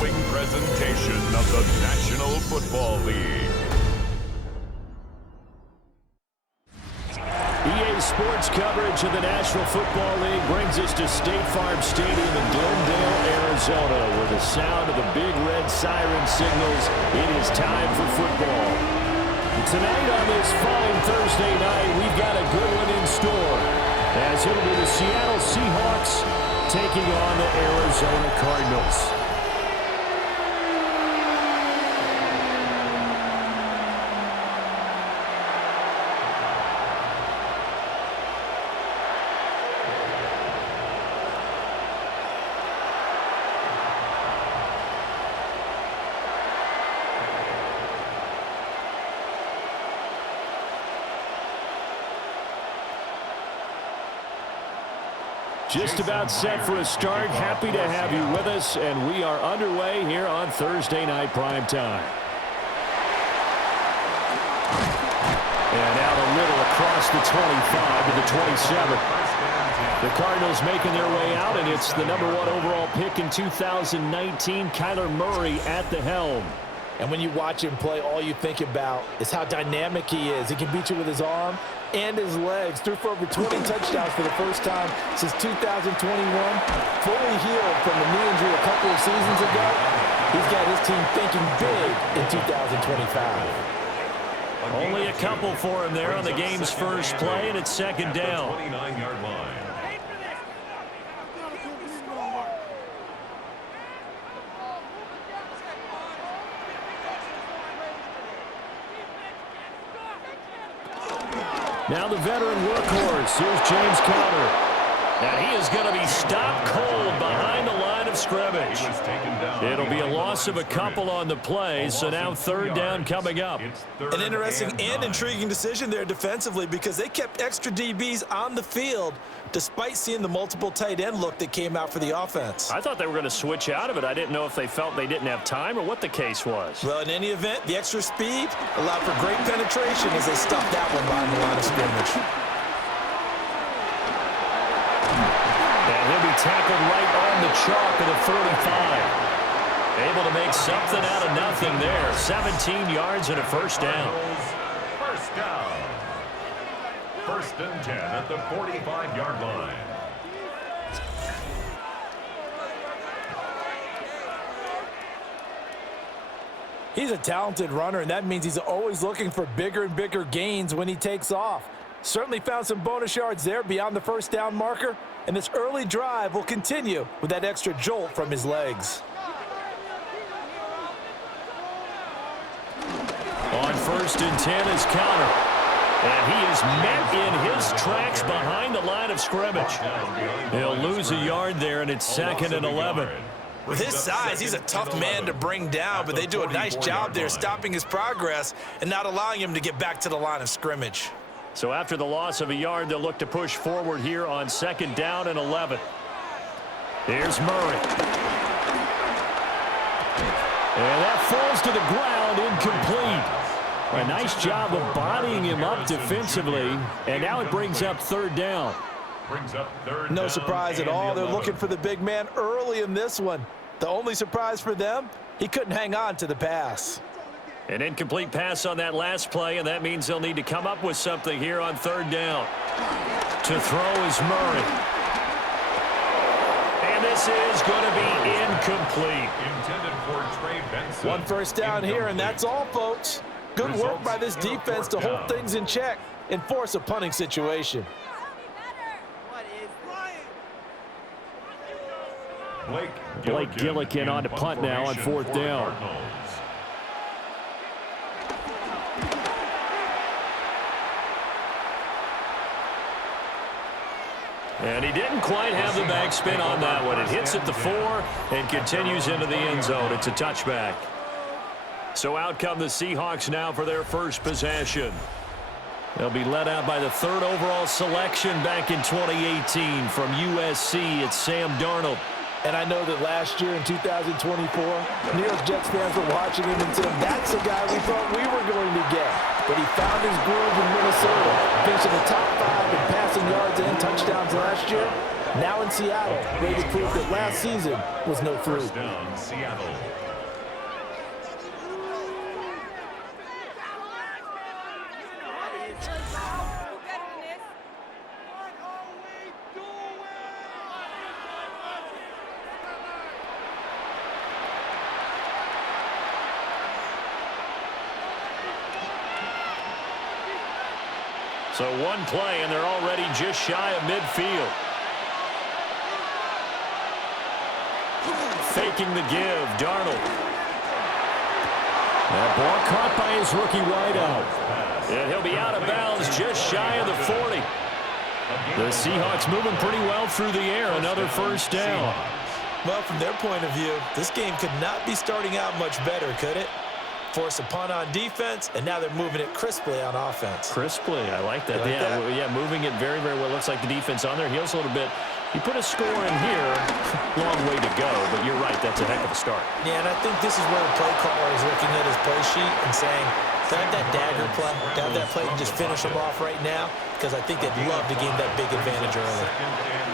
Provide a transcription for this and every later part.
following presentation of the National Football League. EA Sports coverage of the National Football League brings us to State Farm Stadium in Glendale, Arizona, where the sound of the big red siren signals it is time for football. Tonight on this fine Thursday night, we've got a good one in store, as it'll be the Seattle Seahawks taking on the Arizona Cardinals. Just about set for a start. Happy to have you with us, and we are underway here on Thursday Night Prime Time. And out a little across the 25 to the 27. The Cardinals making their way out, and it's the #1 overall pick in 2019, Kyler Murray at the helm. And when you watch him play, all you think about is how dynamic he is. He can beat you with his arm and his legs. Threw for over 20 touchdowns for the first time since 2021. Fully healed from the knee injury a couple of seasons ago. He's got his team thinking big in 2025. Only a couple for him there on the game's first play, and it's second down. 29-yard line. Now the veteran workhorse. Here's James Conner. And he is going to be stopped cold behind the line of scrimmage. It'll be a loss of a couple on the play, so now third down coming up. An interesting and intriguing decision there defensively, because they kept extra DBs on the field despite seeing the multiple tight end look that came out for the offense. I thought they were going to switch out of it. I didn't know if they felt they didn't have time or what the case was. Well, in any event, the extra speed allowed for great penetration as they stuffed that one behind the line of scrimmage. And he'll be tackled right on the chalk of the 45. Able to make something out of nothing there. 17 yards and a first down. First down. First and 10 at the 45-yard line. He's a talented runner, and that means he's always looking for bigger and bigger gains when he takes off. Certainly found some bonus yards there beyond the first down marker, and this early drive will continue with that extra jolt from his legs. On first and 10 is Conner. And he is met in his tracks behind the line of scrimmage. He'll lose a yard there, and it's second and 11. With his size, he's a tough man to bring down, but they do a nice job there stopping his progress and not allowing him to get back to the line of scrimmage. So after the loss of a yard, they'll look to push forward here on second down and 11. Here's Murray. And that falls to the ground, incomplete. A nice job of bodying him up defensively, and now it brings up third down. No surprise at all. They're looking for the big man early in this one. The only surprise for them, he couldn't hang on to the pass. An incomplete pass on that last play, and that means they'll need to come up with something here on third down. To throw is Murray. And this is going to be incomplete. Intended for Trey Benson. One first down here, and that's all, folks. Good work by this defense to hold things in check and force a punting situation. Blake Gillikin on to punt now on fourth down. And he didn't quite have the backspin on that one. It hits at the 4 and continues into the end zone. It's a touchback. So out come the Seahawks now for their first possession. They'll be led out by the 3rd overall selection back in 2018 from USC. It's Sam Darnold. And I know that last year in 2024, New York Jets fans were watching him and saying, that's the guy we thought we were going to get. But he found his groove in Minnesota, finishing the top 5 in passing yards and touchdowns last year. Now in Seattle, ready to prove that last season was no fluke. First down, Seattle. So one play, and they're already just shy of midfield. Faking the give, Darnold. That ball caught by his rookie wideout. And he'll be out of bounds just shy of the 40. The Seahawks moving pretty well through the air. Another first down. Well, from their point of view, this game could not be starting out much better, could it? Force a punt on defense, and now they're moving it crisply on offense. Crisply, I like that. Yeah, moving it very, very well. Looks like the defense on their heels a little bit. You put a score in here, long way to go, but you're right, that's a heck of a start. Yeah, and I think this is where the play caller is looking at his play sheet and saying, to have that dagger play, to have that play and just finish them off right now, because I think they'd love to gain that big advantage early.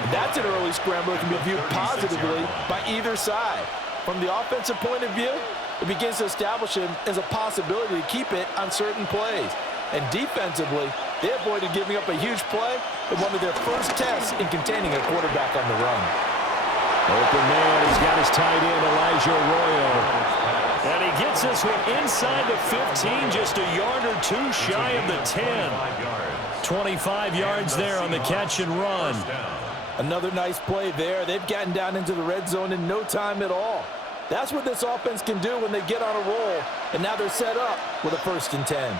And that's an early scramble that can be viewed positively by either side. From the offensive point of view, it begins to establish him as a possibility to keep it on certain plays. And defensively, they avoided giving up a huge play in one of their first tests in containing a quarterback on the run. Open man, he's got his tight end, Elijah Arroyo. And he gets this one inside the 15, just a yard or two shy of the 10. 25 yards there on the catch and run. Another nice play there. They've gotten down into the red zone in no time at all. That's what this offense can do when they get on a roll. And now they're set up with a 1st and 10.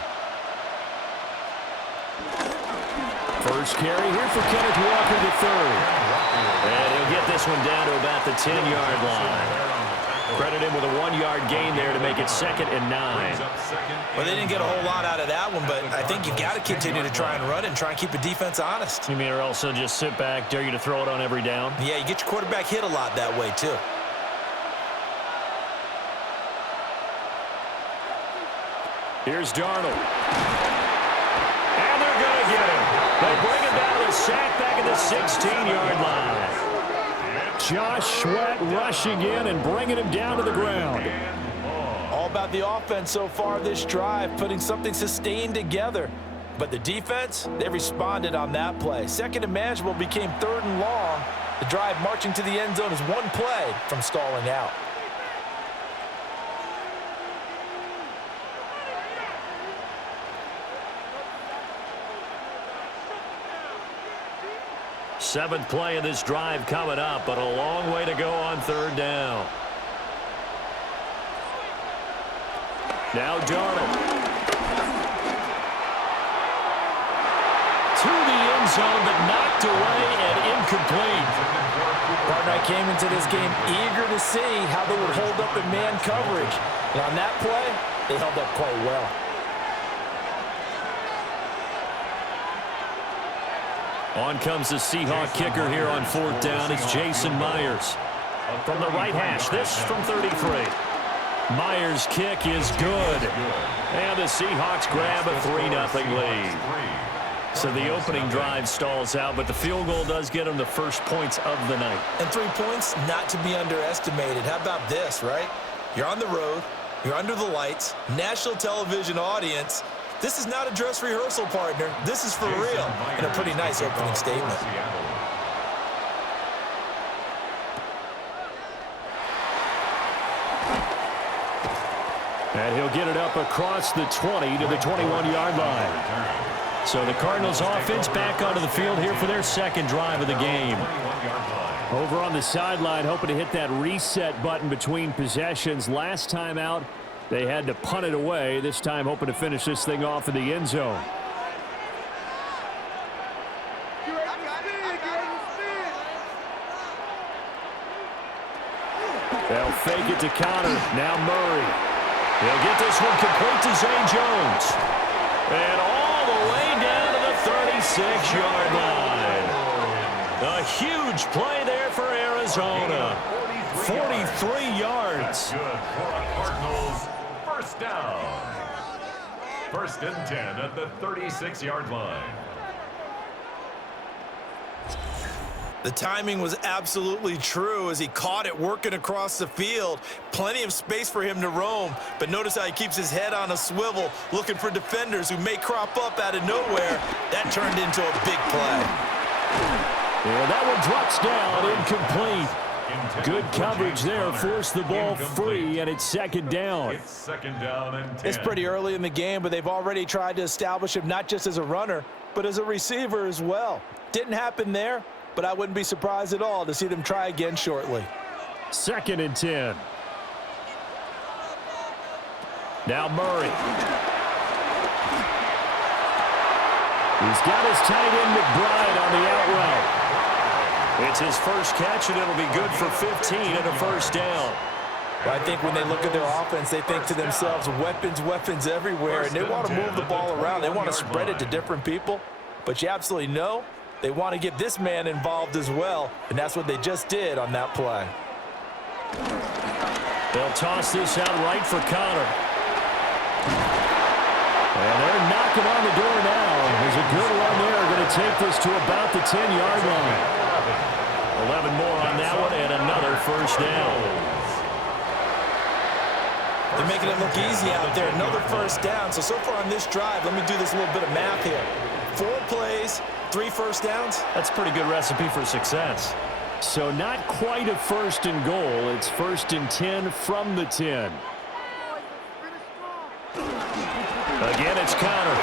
First carry here for Kenneth Walker III. And he'll get this one down to about the 10-yard line. Credit him with a 1-yard gain there to make it 2nd and 9. Well, they didn't get a whole lot out of that one, but I think you've got to continue to try and run and try and keep the defense honest. You mean or also just sit back, dare you to throw it on every down? Yeah, you get your quarterback hit a lot that way, too. Here's Darnold. And they're going to get him. They bring him down to a sack back at the 16-yard line. Josh Sweat rushing in and bringing him down to the ground. All about the offense so far this drive, putting something sustained together. But the defense, they responded on that play. 2nd and manageable became 3rd and long. The drive marching to the end zone is one play from stalling out. Seventh play of this drive coming up, but a long way to go on 3rd down. Now Darnold. To the end zone, but knocked away and incomplete. Partner came into this game eager to see how they would hold up in man coverage. And on that play, they held up quite well. On comes the Seahawk kicker here on 4th down. It's Jason Myers. From the right hash, this from 33. Myers' kick is good. And the Seahawks grab a 3-0 lead. So the opening drive stalls out, but the field goal does get them the first points of the night. And 3 points, not to be underestimated. How about this, right? You're on the road. You're under the lights. National television audience. This is not a dress rehearsal, partner. This is for real. And a pretty nice opening statement. And he'll get it up across the 20 to the 21-yard line. So the Cardinals offense back onto the field here for their 2nd drive of the game. Over on the sideline, hoping to hit that reset button between possessions. Last time out, they had to punt it away. This time hoping to finish this thing off in the end zone. They'll fake it to Connor. Now Murray. He'll get this one complete to Zay Jones. And all the way down to the 36-yard line. A huge play there for Arizona. 43 yards. Good for the Cardinals. First down. 1st and 10 at the 36-yard line. The timing was absolutely true as he caught it working across the field. Plenty of space for him to roam, but notice how he keeps his head on a swivel, looking for defenders who may crop up out of nowhere. That turned into a big play. Yeah, that one drops down, incomplete. Good coverage there, forced the ball free, and it's 2nd down. It's 2nd down and 10. It's pretty early in the game, but they've already tried to establish him not just as a runner, but as a receiver as well. Didn't happen there, but I wouldn't be surprised at all to see them try again shortly. 2nd and 10. Now Murray. He's got his tight end McBride on the out route. It's his first catch, and it'll be good for 15 and a 1st down. Well, I think when they look at their offense, they think to themselves, weapons, weapons everywhere, and they want to move the ball around. They want to spread it to different people, but you absolutely know they want to get this man involved as well, and that's what they just did on that play. They'll toss this out right for Connor. And they're knocking on the door now. There's a good run there. Going to take this to about the 10-yard line. 11 more on that one, and another 1st down. They're making it look easy out there. Another 1st down. So far on this drive, let me do this little bit of math here. 4 plays, 3 1st downs. That's a pretty good recipe for success. So not quite a 1st and goal. It's 1st and 10 from the 10. Again, it's Connor.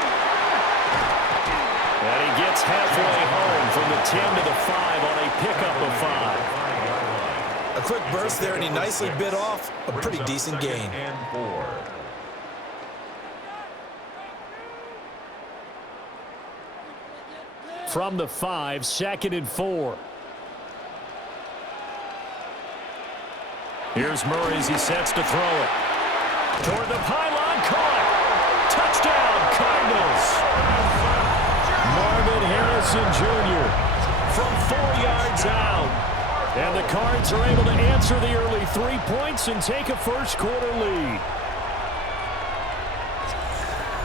And he gets halfway home from the 10 to the 5 on a pickup of 5. A quick burst there, and he nicely bit off a pretty decent gain. From the 5, 2nd and 4. Here's Murray as he sets to throw it. Toward the pylon, caught. Touchdown, Cardinals. Marvin Harrison Jr. from 4 yards out. And the Cards are able to answer the early 3 points and take a first-quarter lead.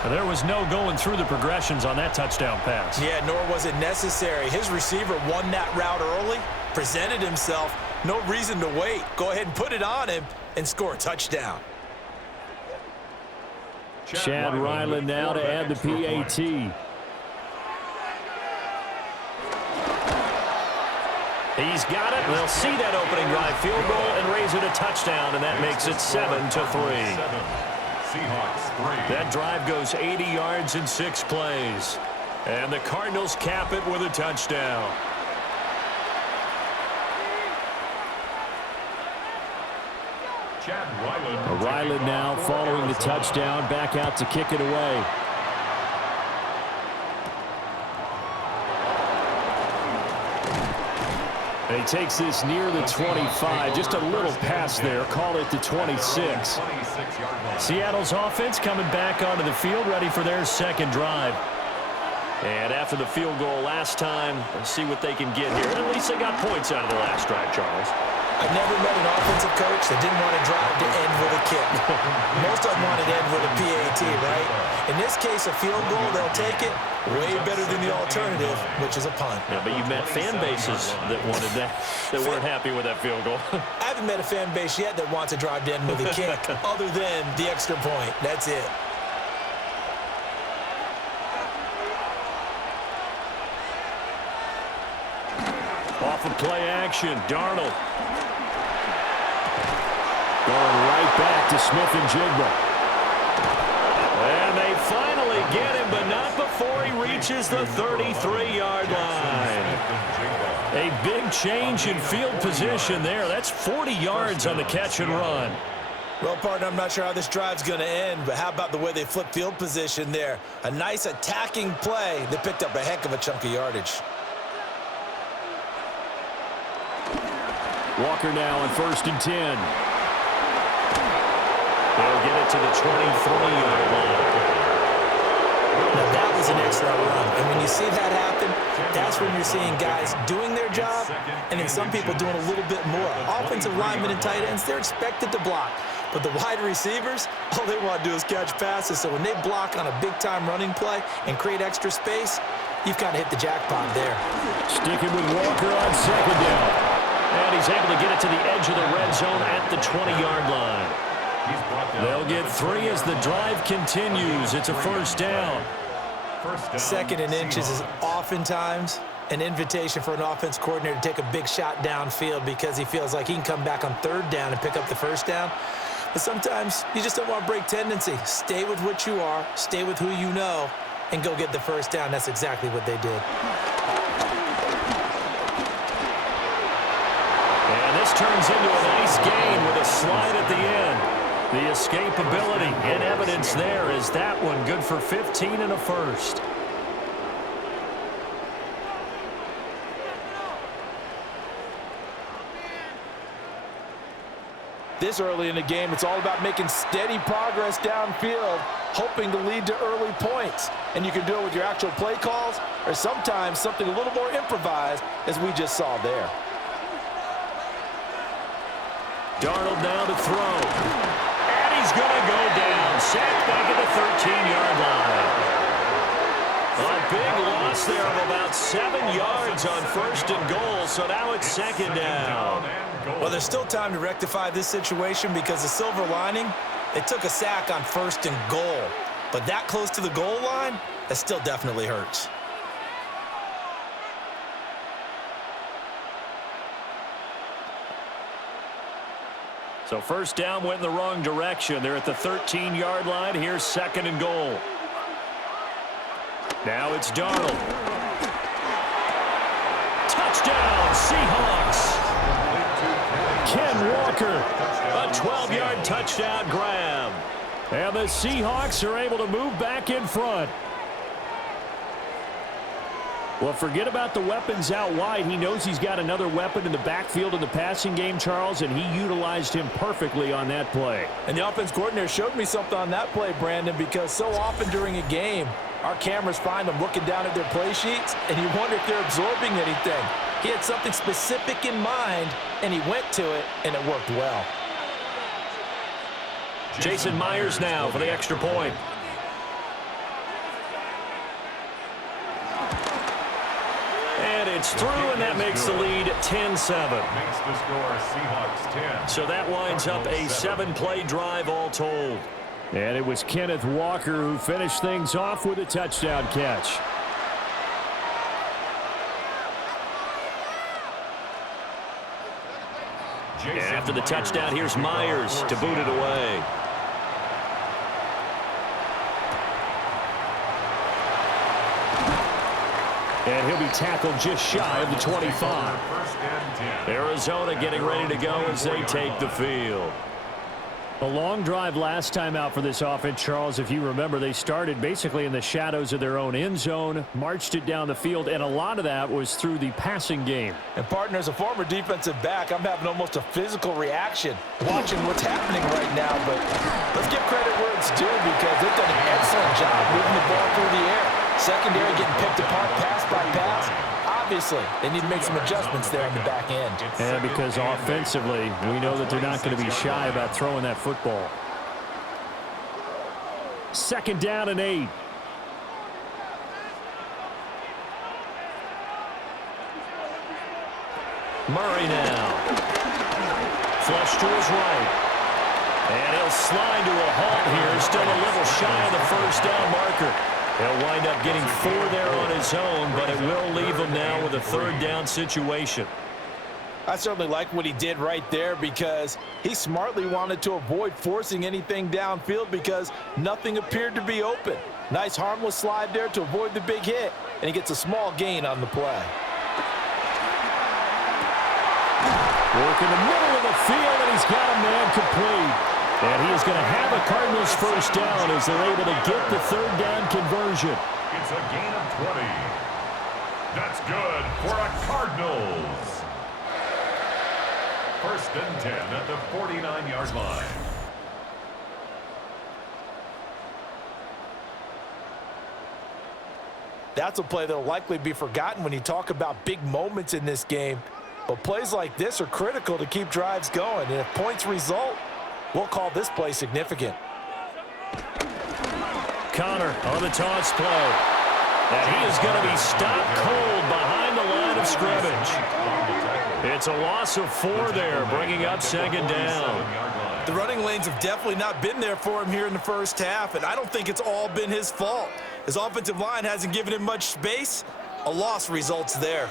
And there was no going through the progressions on that touchdown pass. Yeah, nor was it necessary. His receiver won that route early, presented himself. No reason to wait. Go ahead and put it on him and score a touchdown. Chad Ryland now to add the PAT. He's got it. They'll see that opening drive field goal and raise it a touchdown, and that makes it 7-3. Seahawks 3. That drive goes 80 yards in 6 plays. And the Cardinals cap it with a touchdown. Ryland now following the touchdown, back out to kick it away. And he takes this near the 25, just a little pass there, call it the 26. Seattle's offense coming back onto the field, ready for their second drive. And after the field goal last time, let's see what they can get here. At least they got points out of the last drive, Charles. I've never met an offensive coach that didn't want to drive to end with a kick. Most of them want to end with a PAT, right? In this case, a field goal, they'll take it. Way better than the alternative, which is a punt. Yeah, but you've met fan bases that wanted that, that weren't happy with that field goal. I haven't met a fan base yet that wants to drive to end with a kick, other than the extra point. That's it. Off of play action, Darnold. Going right back to Smith and Jigba. And they finally get him, but not before he reaches the 33-yard line. A big change in field position there. That's 40 yards on the catch and run. Well, partner, I'm not sure how this drive's going to end, but how about the way they flip field position there? A nice attacking play that picked up a heck of a chunk of yardage. Walker now on 1st and 10. They'll get it to the 23-yard line. Now that was an excellent run. And when you see that happen, that's when you're seeing guys doing their job and then some people doing a little bit more. Offensive linemen and tight ends, they're expected to block. But the wide receivers, all they want to do is catch passes. So when they block on a big-time running play and create extra space, you've kind of hit the jackpot there. Sticking with Walker on second down. And he's able to get it to the edge of the red zone at the 20-yard line. They'll get 3 as the drive continues. It's a first down. Second and inches is oftentimes an invitation for an offense coordinator to take a big shot downfield because he feels like he can come back on third down and pick up the first down. But sometimes you just don't want to break tendency. Stay with what you are, stay with who you know, and go get the first down. That's exactly what they did. And this turns into a nice gain with a slide at the end. The escapability in evidence there is that one good for 15 and a first. This early in the game, it's all about making steady progress downfield, hoping to lead to early points. And you can do it with your actual play calls or sometimes something a little more improvised, as we just saw there. Darnold now to throw. And he's going to go down. Sacked back at the 13-yard line. A big loss there of about 7 yards on first and goal, so now it's second down. Well, there's still time to rectify this situation because the silver lining, it took a sack on first and goal. But that close to the goal line, that still definitely hurts. So first down went in the wrong direction. They're at the 13-yard line. Here's second and goal. Now it's Darnold. Touchdown, Seahawks. Ken Walker, a 12-yard touchdown grab. And the Seahawks are able to move back in front. Well, forget about the weapons out wide. He knows he's got another weapon in the backfield in the passing game, Charles, and he utilized him perfectly on that play. And the offense coordinator showed me something on that play, Brandon, because so often during a game, our cameras find them looking down at their play sheets, and you wonder if they're absorbing anything. He had something specific in mind, and he went to it, and it worked well. Jason Myers now for the extra point. And it's through, and that makes the lead 10-7. Makes the score Seahawks 10. So that winds up a 7-play drive all told. And it was Kenneth Walker who finished things off with a touchdown catch. After the touchdown, here's Myers to boot it away. And he'll be tackled just shy of the 25. Arizona getting ready to go as they take the field. A long drive last time out for this offense, Charles. If you remember, they started basically in the shadows of their own end zone, marched it down the field, and a lot of that was through the passing game. And, partner, as a former defensive back, I'm having almost a physical reaction watching what's happening right now. But let's give credit where it's due because they've done an excellent job moving the ball through the air. Secondary getting picked apart pass by pass. Obviously, they need to make some adjustments there on the back end. And because offensively, we know that they're not going to be shy about throwing that football. Second down and 8. Murray now. Flush to his right. And he'll slide to a halt here. Still a little shy of the first down marker. He'll wind up getting 4 there on his own, but it will leave him now with a third down situation. I certainly like what he did right there because he smartly wanted to avoid forcing anything downfield because nothing appeared to be open. Nice harmless slide there to avoid the big hit, and he gets a small gain on the play. Work in the middle of the field, and he's got a man complete. And he is going to have a Cardinals first down as they're able to get the third down conversion. It's a gain of 20. That's good for a Cardinals. First and 10 at the 49-yard line. That's a play that will likely be forgotten when you talk about big moments in this game. But plays like this are critical to keep drives going. And if points result, we'll call this play significant. Connor on the toss play. And he is going to be stopped cold behind the line of scrimmage. It's a loss of 4 there, bringing up second down. The running lanes have definitely not been there for him here in the first half, and I don't think it's all been his fault. His offensive line hasn't given him much space. A loss results there.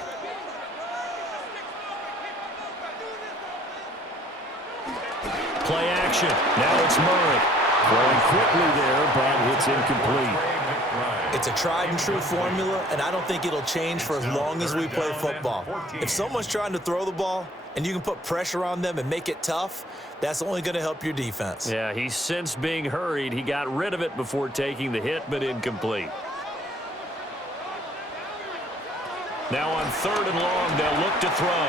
Play action. Now it's Murray. Throwing quickly there, but it's incomplete. It's a tried-and-true formula, and I don't think it'll change for as long as we play football. If someone's trying to throw the ball and you can put pressure on them and make it tough, that's only going to help your defense. Yeah, he's since being hurried. He got rid of it before taking the hit, but incomplete. Now on 3rd and long, they'll look to throw.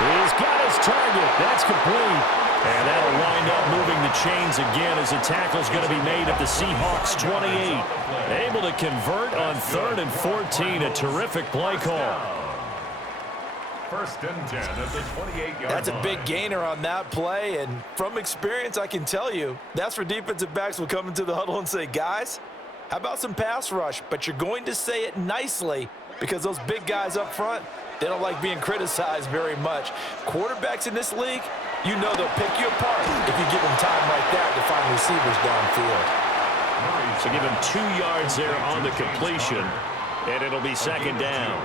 He's got his target. That's complete. And that'll wind up moving the chains again as the tackle's going to be made at the Seahawks 28. Able to convert on 3rd and 14. A terrific play call. 1st and 10 at the 28-yard line. That's a big gainer on that play, and from experience, I can tell you, that's where defensive backs will come into the huddle and say, guys, how about some pass rush? But you're going to say it nicely because those big guys up front, they don't like being criticized very much. Quarterbacks in this league, you know they'll pick you apart if you give them time like that to find receivers downfield. So give him 2 yards there on the completion, and it'll be second down.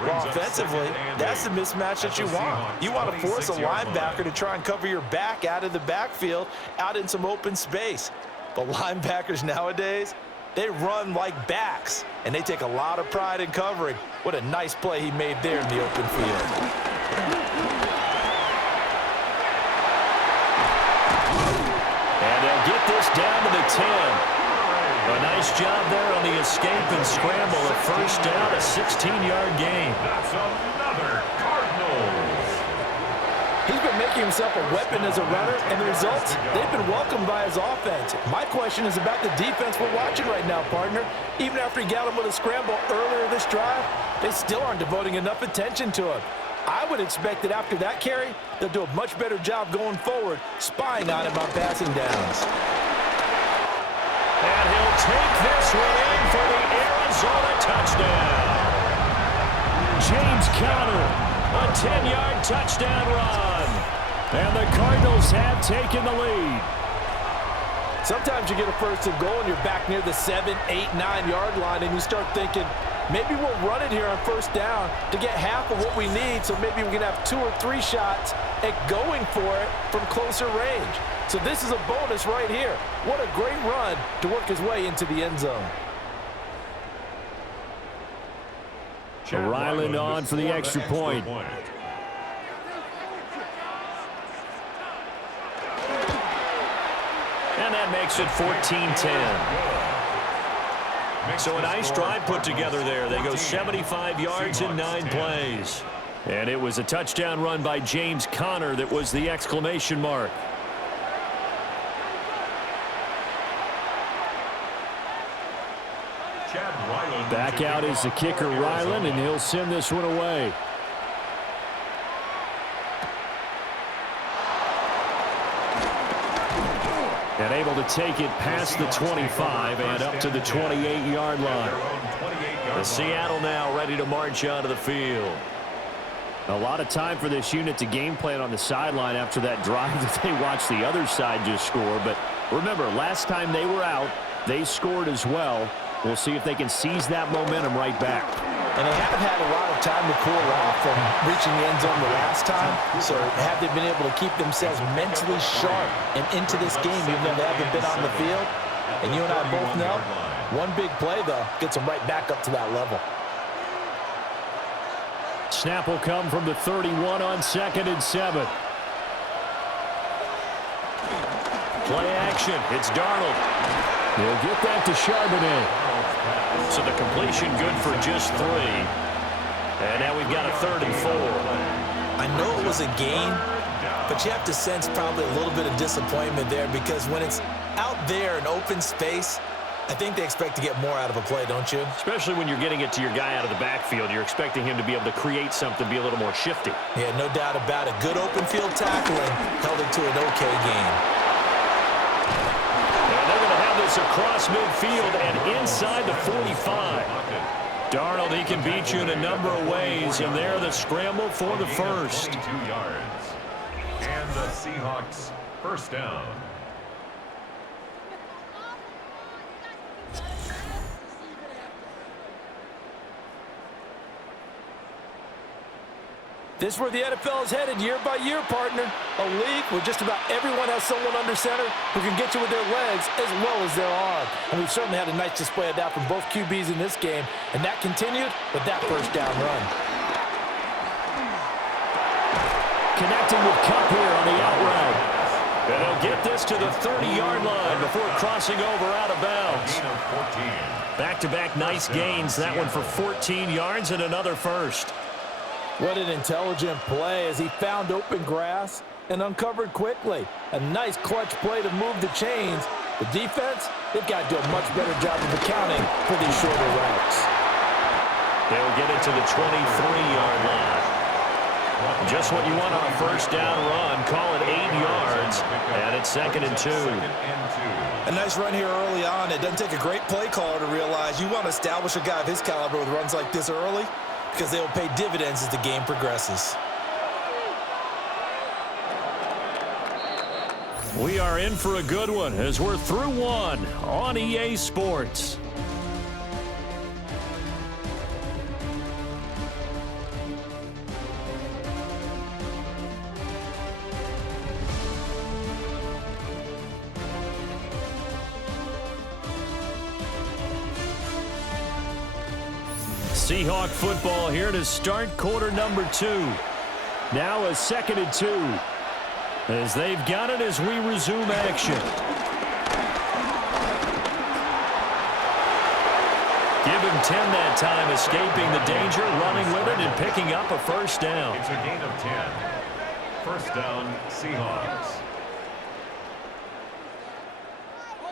Well, offensively, that's the mismatch that you want. You want to force a linebacker to try and cover your back out of the backfield, out in some open space. But linebackers nowadays, they run like backs, and they take a lot of pride in covering. What a nice play he made there in the open field. And they'll get this down to the 10. A nice job there on the escape and scramble. A first down, a 16-yard gain. That's another Cardinals. He's been making himself a weapon as a runner, and the results, they've been welcomed by his offense. My question is about the defense we're watching right now, partner. Even after he got him with a scramble earlier this drive, they still aren't devoting enough attention to him. I would expect that after that carry, they'll do a much better job going forward, spying on him on passing downs. And he'll take this one in for the Arizona touchdown. James Conner, a 10-yard touchdown run. And the Cardinals have taken the lead. Sometimes you get a first and goal and you're back near the 7, 8, 9-yard line, and you start thinking, maybe we'll run it here on first down to get half of what we need, so maybe we can have 2 or 3 shots at going for it from closer range. So this is a bonus right here. What a great run to work his way into the end zone. Ryland on for the extra point. And that makes it 14-10. So a nice drive put together there. They go 75 yards in 9 plays. And it was a touchdown run by James Conner that was the exclamation mark. Back out is the kicker, Ryland, and he'll send this one away. And able to take it past the 25 and up to the 28-yard line. The Seattle now ready to march onto the field. A lot of time for this unit to game plan on the sideline after that drive that they watched the other side just score. But remember, last time they were out, they scored as well. We'll see if they can seize that momentum right back. And they haven't had a lot of time to cool off from reaching the end zone the last time. So have they been able to keep themselves mentally sharp and into this game even though they haven't been on the field? And you and I both know, one big play, though, gets them right back up to that level. Snap will come from the 31 on 2nd and 7. Play action. It's Darnold. He'll get that to Charbonnet. So the completion good for just 3. And now we've got a 3rd and 4. I know it was a gain, but you have to sense probably a little bit of disappointment there because when it's out there in open space, I think they expect to get more out of a play, don't you? Especially when you're getting it to your guy out of the backfield. You're expecting him to be able to create something, be a little more shifty. Yeah, no doubt about it. Good open field tackling held it to an okay game. And they're going to have this across midfield and inside the 45. Darnold, he can beat you in a number of ways, and they're the scramble for the first. 22 yards. And the Seahawks first down. This is where the NFL is headed year by year, partner. A league where just about everyone has someone under center who can get you with their legs as well as their arm. And we've certainly had a nice display of that from both QBs in this game, and that continued with that first down run. Connecting with Cup here on the out route. And they'll get this to the 30-yard line before crossing over out of bounds. Back-to-back nice gains. That one for 14 yards and another first. What an intelligent play as he found open grass and uncovered quickly. A nice clutch play to move the chains. The defense, they've got to do a much better job of accounting for these shorter routes. They'll get it to the 23-yard line. Just what you want on a first down run. Call it 8 yards, and it's 2nd and 2. A nice run here early on. It doesn't take a great play caller to realize you want to establish a guy of his caliber with runs like this early, because they will pay dividends as the game progresses. We are in for a good one as we're through one on EA Sports. Seahawk football here to start quarter number 2. Now a 2nd and 2 as they've got it as we resume action. Give him 10 that time, escaping the danger, running with it, and picking up a first down. It's a gain of 10. First down, Seahawks.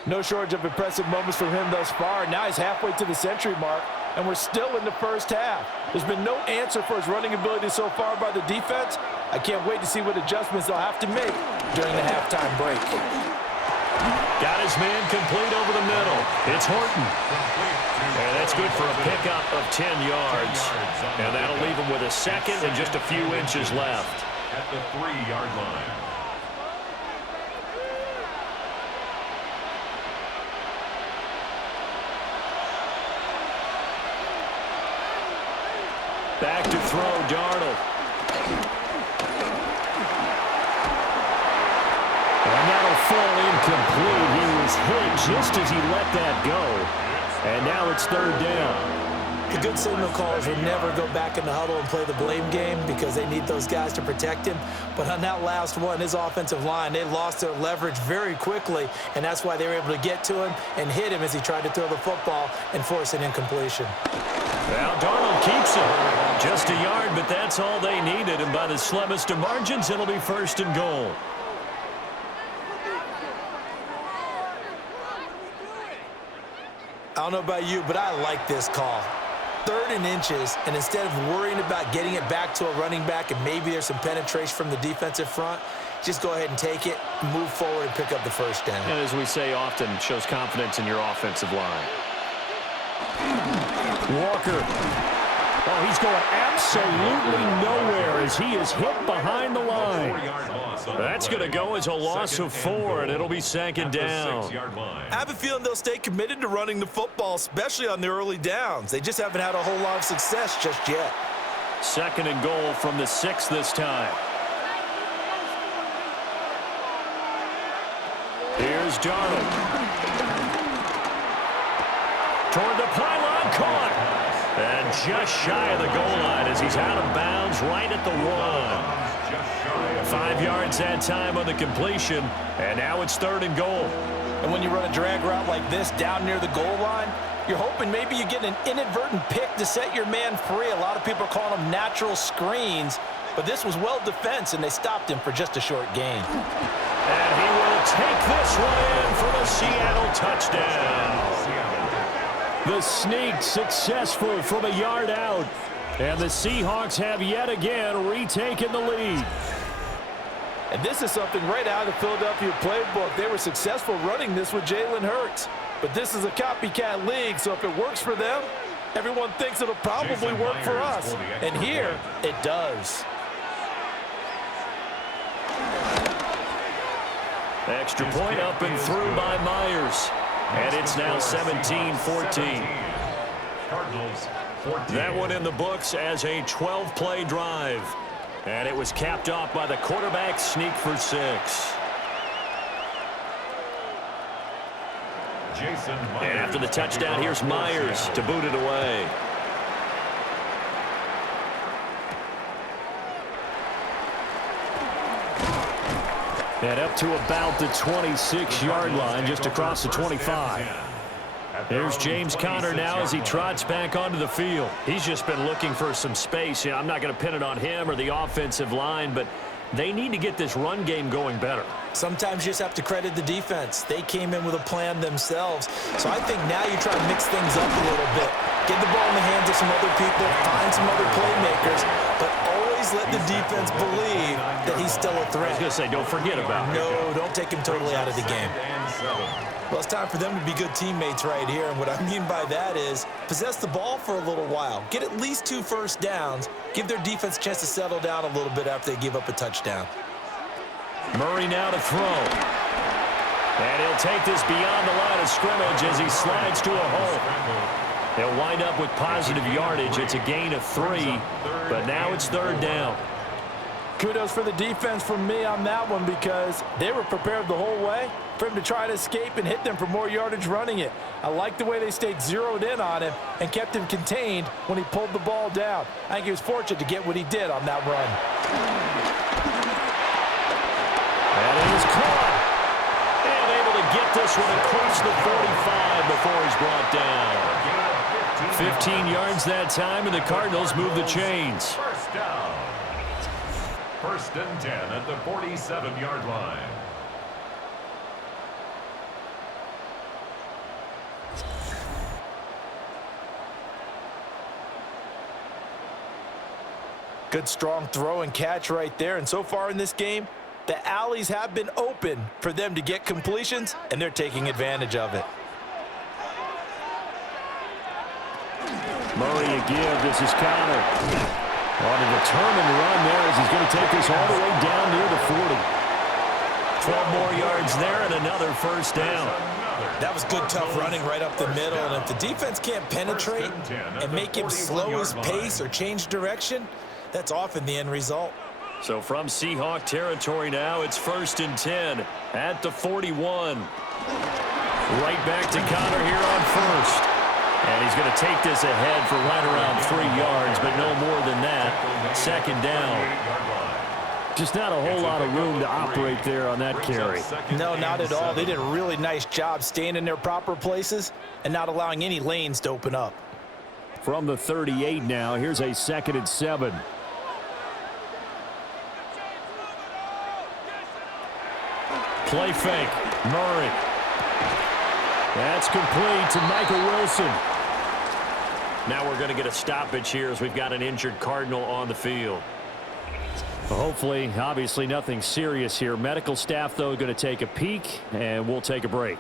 No shortage of impressive moments from him thus far. Now he's halfway to the century mark, and we're still in the first half. There's been no answer for his running ability so far by the defense. I can't wait to see what adjustments they'll have to make during the halftime break. Got his man complete over the middle. It's Horton. And that's good for a pickup of 10 yards. And that'll leave him with a second and just a few inches left. At the 3-yard line. Back to throw, Darnold. And that'll fall incomplete. He was hit just as he let that go. And now it's 3rd down. The good signal callers will never go back in the huddle and play the blame game because they need those guys to protect him. But on that last one, his offensive line, they lost their leverage very quickly, and that's why they were able to get to him and hit him as he tried to throw the football and force an incompletion. Well, Darnold keeps it. Just a yard, but that's all they needed. And by the slimmest of margins, it'll be 1st and goal. I don't know about you, but I like this call. 3rd and inches, and instead of worrying about getting it back to a running back and maybe there's some penetration from the defensive front, just go ahead and take it, move forward, and pick up the first down. And as we say often, shows confidence in your offensive line. Walker. Oh, he's going absolutely nowhere as he is hit behind the line. That's going to go as a loss of 4, and it'll be 2nd down. I have a feeling they'll stay committed to running the football, especially on the early downs. They just haven't had a whole lot of success just yet. 2nd and goal from the 6 this time. Here's Darnold. Toward the pylon, caught. And just shy of the goal line as he's out of bounds right at the 1. 5 yards that time on the completion, and now it's 3rd and goal. And when you run a drag route like this down near the goal line, you're hoping maybe you get an inadvertent pick to set your man free. A lot of people are calling them natural screens, but this was well defense, and they stopped him for just a short gain. And he will take this one in for the Seattle touchdown. The sneak successful from a yard out. And the Seahawks have yet again retaken the lead. And this is something right out of the Philadelphia playbook. They were successful running this with Jalen Hurts. But this is a copycat league, so if it works for them, everyone thinks it'll probably work for us. And here, it does. Extra point up and through by Myers. And it's now 17-14. Cardinals 14. That one in the books as a 12-play drive. And it was capped off by the quarterback sneak for 6. And after the touchdown, here's Myers to boot it away. And up to about the 26-yard line, just across the 25. There's James Conner now as he trots back onto the field. He's just been looking for some space. You know, I'm not going to pin it on him or the offensive line, but they need to get this run game going better. Sometimes you just have to credit the defense. They came in with a plan themselves. So I think now you try to mix things up a little bit. Get the ball in the hands of some other people, find some other playmakers, but always let the defense believe that he's still a threat. I was going to say, don't forget about him. No, don't take him totally out of the game. Well, it's time for them to be good teammates right here, and what I mean by that is possess the ball for a little while. Get at least 2 first downs. Give their defense a chance to settle down a little bit after they give up a touchdown. Murray now to throw. And he'll take this beyond the line of scrimmage as he slides to a hole. He'll wind up with positive yardage. It's a gain of 3, but now it's 3rd down. Kudos for the defense from me on that one because they were prepared the whole way for him to try to escape and hit them for more yardage running it. I like the way they stayed zeroed in on him and kept him contained when he pulled the ball down. I think he was fortunate to get what he did on that run. And it is caught. And able to get this one across the 45 before he's brought down. 15 yards that time, and the Cardinals move the chains. First down. 1st and 10 at the 47-yard line. Good strong throw and catch right there. And so far in this game, the alleys have been open for them to get completions, and they're taking advantage of it. Murray a give. This is Conner. On a determined run there as he's going to take this all the way down near the 40. 12 more yards there and another first down. That was good, tough running right up the middle. And if the defense can't penetrate and make him slow his pace or change direction, that's often the end result. So from Seahawk territory now, it's 1st and 10 at the 41. Right back to Conner here on 1st. And he's going to take this ahead for right around 3 yards, but no more than that. 2nd down. Just not a whole lot of room to operate there on that carry. No, not at all. They did a really nice job staying in their proper places and not allowing any lanes to open up. From the 38 now, here's a 2nd and 7. Play fake. Murray. That's complete to Michael Wilson. Now we're going to get a stoppage here as we've got an injured Cardinal on the field. Hopefully, obviously nothing serious here. Medical staff, though, going to take a peek, and we'll take a break.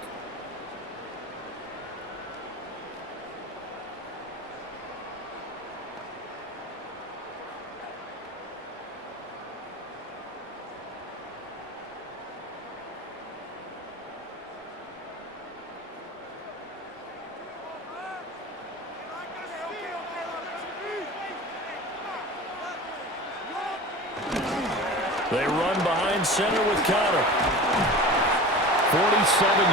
They run behind center with Conner. 47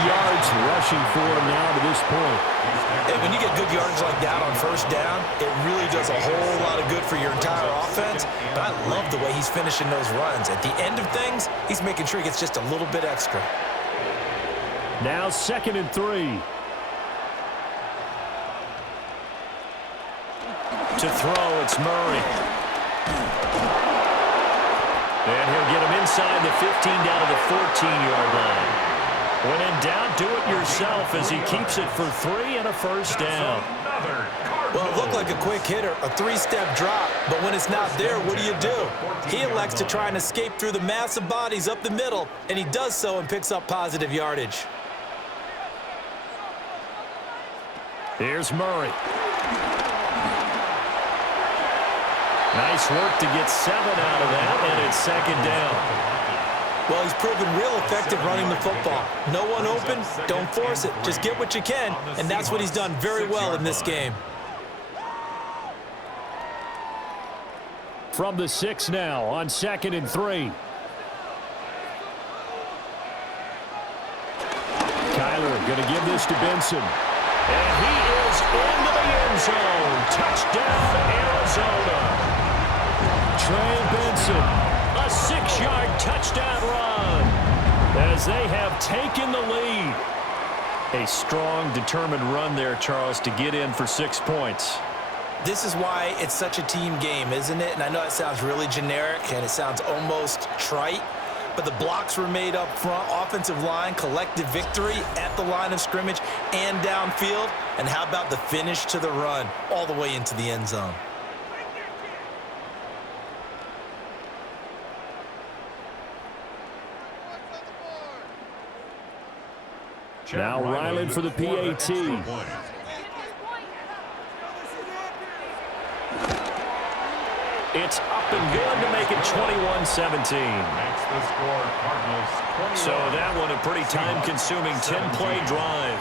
yards rushing for him now to this point. And when you get good yards like that on 1st down, it really does a whole lot of good for your entire offense. But I love the way he's finishing those runs. At the end of things, he's making sure he gets just a little bit extra. Now 2nd and 3. To throw, it's Murray. And he'll get him inside the 15 down to the 14-yard line. When in doubt, do it yourself as he keeps it for 3 and a first down. Well, it looked like a quick hitter, a 3-step drop, but when it's not there, what do? He elects to try and escape through the massive bodies up the middle, and he does so and picks up positive yardage. Here's Murray. Nice work to get 7 out of that, and it's second down. Well, he's proven real effective running the football. No one open, don't force it. Just get what you can, and that's what he's done very well in this game. From the 6 now on 2nd and 3. Kyler going to give this to Benson. And he is into the end zone. Touchdown, Arizona. Trey Benson. A 6-yard touchdown run as they have taken the lead. A strong, determined run there, Charles, to get in for 6 points. This is why it's such a team game, isn't it? And I know it sounds really generic and it sounds almost trite, but the blocks were made up front, offensive line, collective victory at the line of scrimmage and downfield. And how about the finish to the run all the way into the end zone? Now Ryland for the PAT. It's up and good to make it 21-17. So that one a pretty time-consuming 10-play drive.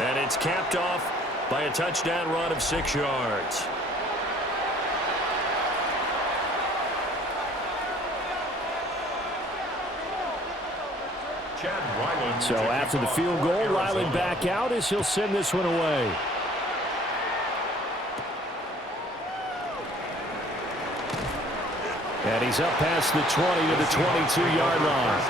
And it's capped off by a touchdown run of 6 yards. So after the field goal, Ryland back out as he'll send this one away. And he's up past the 20 to the 22-yard line.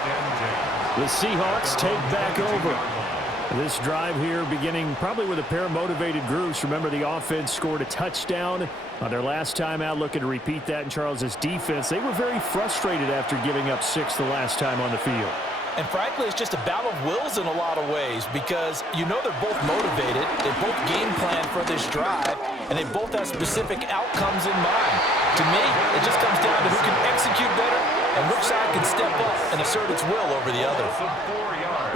The Seahawks take back over. This drive here beginning probably with a pair of motivated groups. Remember, the offense scored a touchdown on their last time out, looking to repeat that in Charles's defense. They were very frustrated after giving up 6 the last time on the field. And frankly, it's just a battle of wills in a lot of ways because you know they're both motivated, they both game plan for this drive, and they both have specific outcomes in mind. To me, it just comes down to who can execute better and which side can step up and assert its will over the other.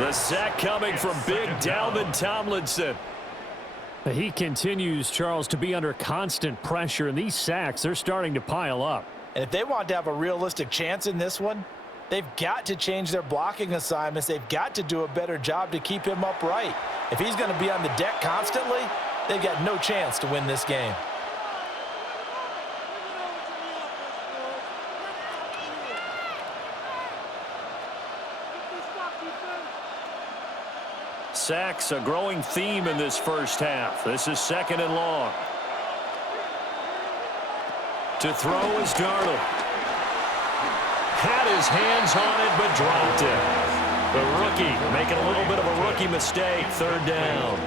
The sack coming from big Dalvin Tomlinson. He continues, Charles, to be under constant pressure, and these sacks, they're starting to pile up. And if they want to have a realistic chance in this one, they've got to change their blocking assignments. They've got to do a better job to keep him upright. If he's going to be on the deck constantly, they've got no chance to win this game. Sacks, a growing theme in this first half. This is 2nd and long. To throw is Darnold. Had his hands on it, but dropped it. The rookie making a little bit of a rookie mistake. 3rd down.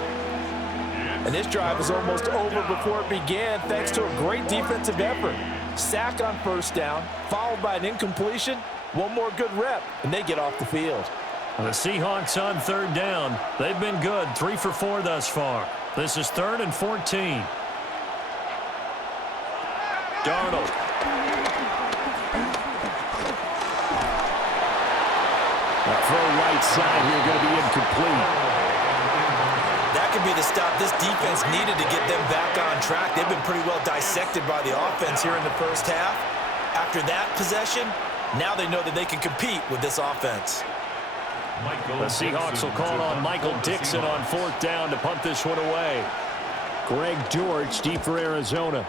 And this drive is almost over before it began thanks to a great defensive effort. Sack on 1st down, followed by an incompletion. One more good rep, and they get off the field. The Seahawks on 3rd down. They've been good, 3 for 4 thus far. This is 3rd and 14. Darnold. A throw right side here going to be incomplete. That could be the stop this defense needed to get them back on track. They've been pretty well dissected by the offense here in the first half. After that possession, now they know that they can compete with this offense. The Seahawks will call on Michael Dixon on 4th down to punt this one away. Greg George deep for Arizona.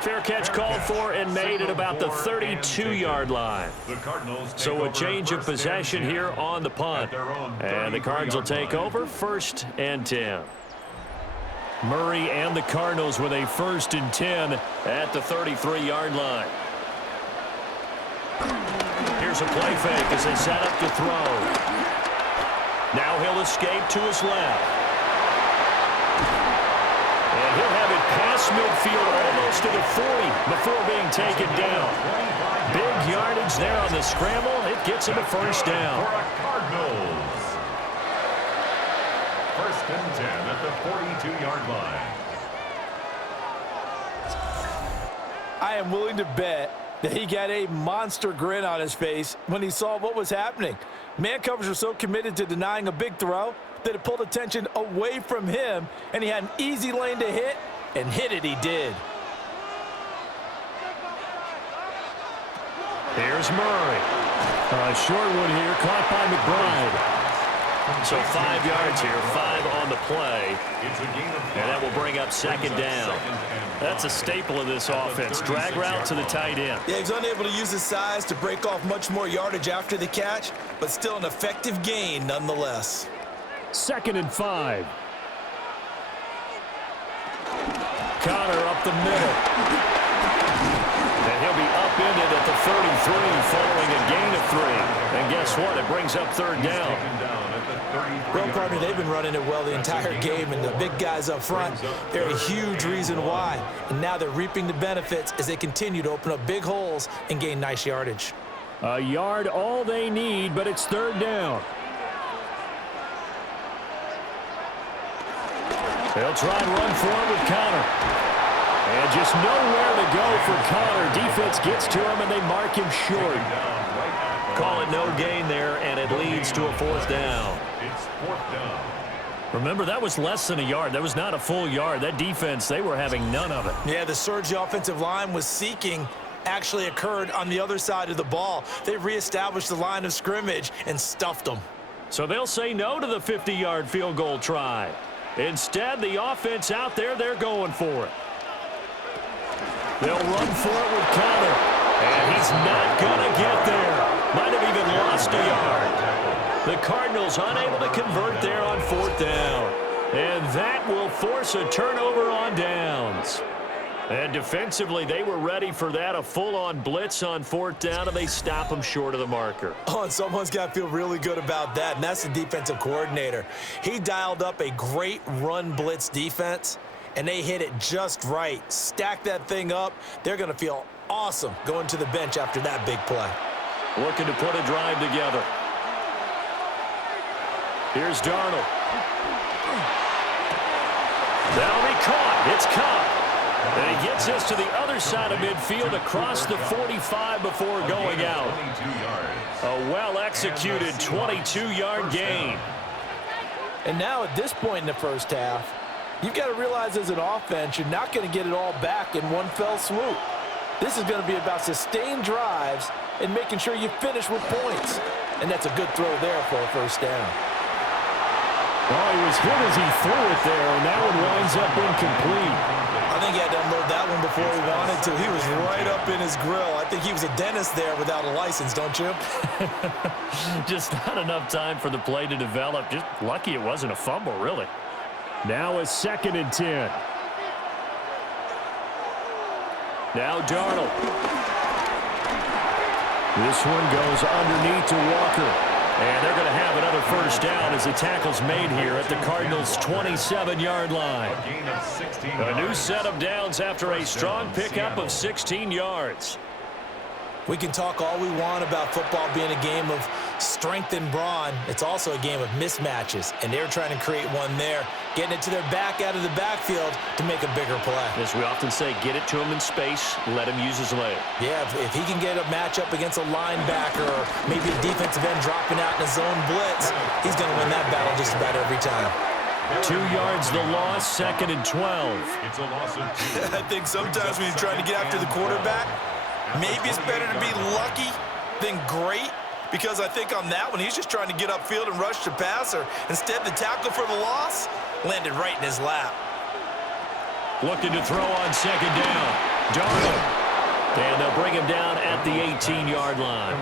Fair catch called for and made at about the 32-yard line. So a change of possession here on the punt. And the Cards will take over 1st and 10. Murray and the Cardinals with a 1st and 10 at the 33-yard line. Here's a play fake as they set up to throw. Now he'll escape to his left. And he'll have it pass across midfield, almost to the 40 before being taken down. Big yardage there on the scramble. It gets him a first down. For a Cardinals. First and 10 at the 42-yard line. I am willing to bet that he got a monster grin on his face when he saw what was happening. Man covers were so committed to denying a big throw that it pulled attention away from him, and he had an easy lane to hit, and hit it he did. Here's Murray. A short one here, caught by McBride. So 5 yards here, 5 on the play. And that will bring up second down. That's a staple of this offense. Drag route to the tight end. Yeah, he's unable to use his size to break off much more yardage after the catch, but still an effective gain nonetheless. 2nd and 5. Connor up the middle. And he'll be upended at the 33 following a gain of 3. And guess what? It brings up third down. Well, partner, they've been running it well the entire game, and the big guys up front, they're a huge reason why. And now they're reaping the benefits as they continue to open up big holes and gain nice yardage. A yard all they need, but it's third down. They'll try and run for it with Connor. And just nowhere to go for Connor. Defense gets to him, and they mark him short. Call it no gain there, and it leads to a fourth down. It's fourth down. Remember, that was less than a yard. That was not a full yard. That defense, they were having none of it. Yeah, the surge the offensive line was seeking actually occurred on the other side of the ball. They reestablished the line of scrimmage and stuffed them. So they'll say no to the 50-yard field goal try. Instead, the offense out there, they're going for it. They'll run for it with Connor. And he's not going to get there. Might have even lost a yard. The Cardinals unable to convert there on fourth down. And that will force a turnover on downs. And defensively, they were ready for that, a full-on blitz on fourth down, and they stop them short of the marker. Oh, and someone's got to feel really good about that, and that's the defensive coordinator. He dialed up a great run blitz defense, and they hit it just right. Stack that thing up. They're going to feel awesome going to the bench after that big play. Looking to put a drive together. Here's Darnold. That'll be caught. It's caught. And he gets us to the other side of midfield across the 45 before going out. A well-executed 22-yard gain. And now at this point in the first half, you've got to realize as an offense, you're not going to get it all back in one fell swoop. This is going to be about sustained drives and making sure you finish with points. And that's a good throw there for a first down. Oh, he was hit as he threw it there, and that one winds up incomplete. I think he had to unload that one before he wanted to. He was right up in his grill. I think he was a dentist there without a license, don't you? Just not enough time for the play to develop. Just lucky it wasn't a fumble, really. Now a 2nd and 10. Now Darnold. This one goes underneath to Walker. And they're going to have another first down as the tackle's made here at the Cardinals' 27-yard line. A new set of downs after a strong pickup of 16 yards. We can talk all we want about football being a game of strength and brawn. It's also a game of mismatches, and they're trying to create one there, getting it to their back out of the backfield to make a bigger play. As we often say, get it to him in space, let him use his leg. Yeah, if he can get a matchup against a linebacker or maybe a defensive end dropping out in a zone blitz, he's going to win that battle just about every time. 2 yards the loss, 2nd and 12. It's a loss of 2. I think sometimes when you're trying to get after the quarterback, maybe it's better to be lucky than great, because I think on that one, he's just trying to get upfield and rush the passer. Instead, the tackle for the loss landed right in his lap. Looking to throw on 2nd down. Darnold. And they'll bring him down at the 18-yard line.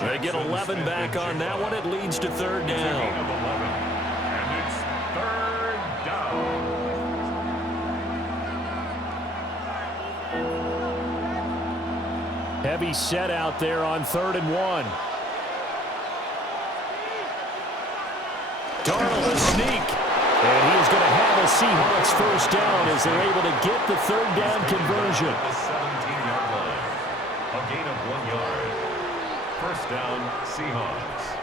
They get 11 back on that one. It leads to third down. Heavy set out there on 3rd and 1. Darnold a sneak. And he is going to have a Seahawks first down as they're able to get the third down conversion. The 17-yard line. A gain of 1 yard. First down, Seahawks.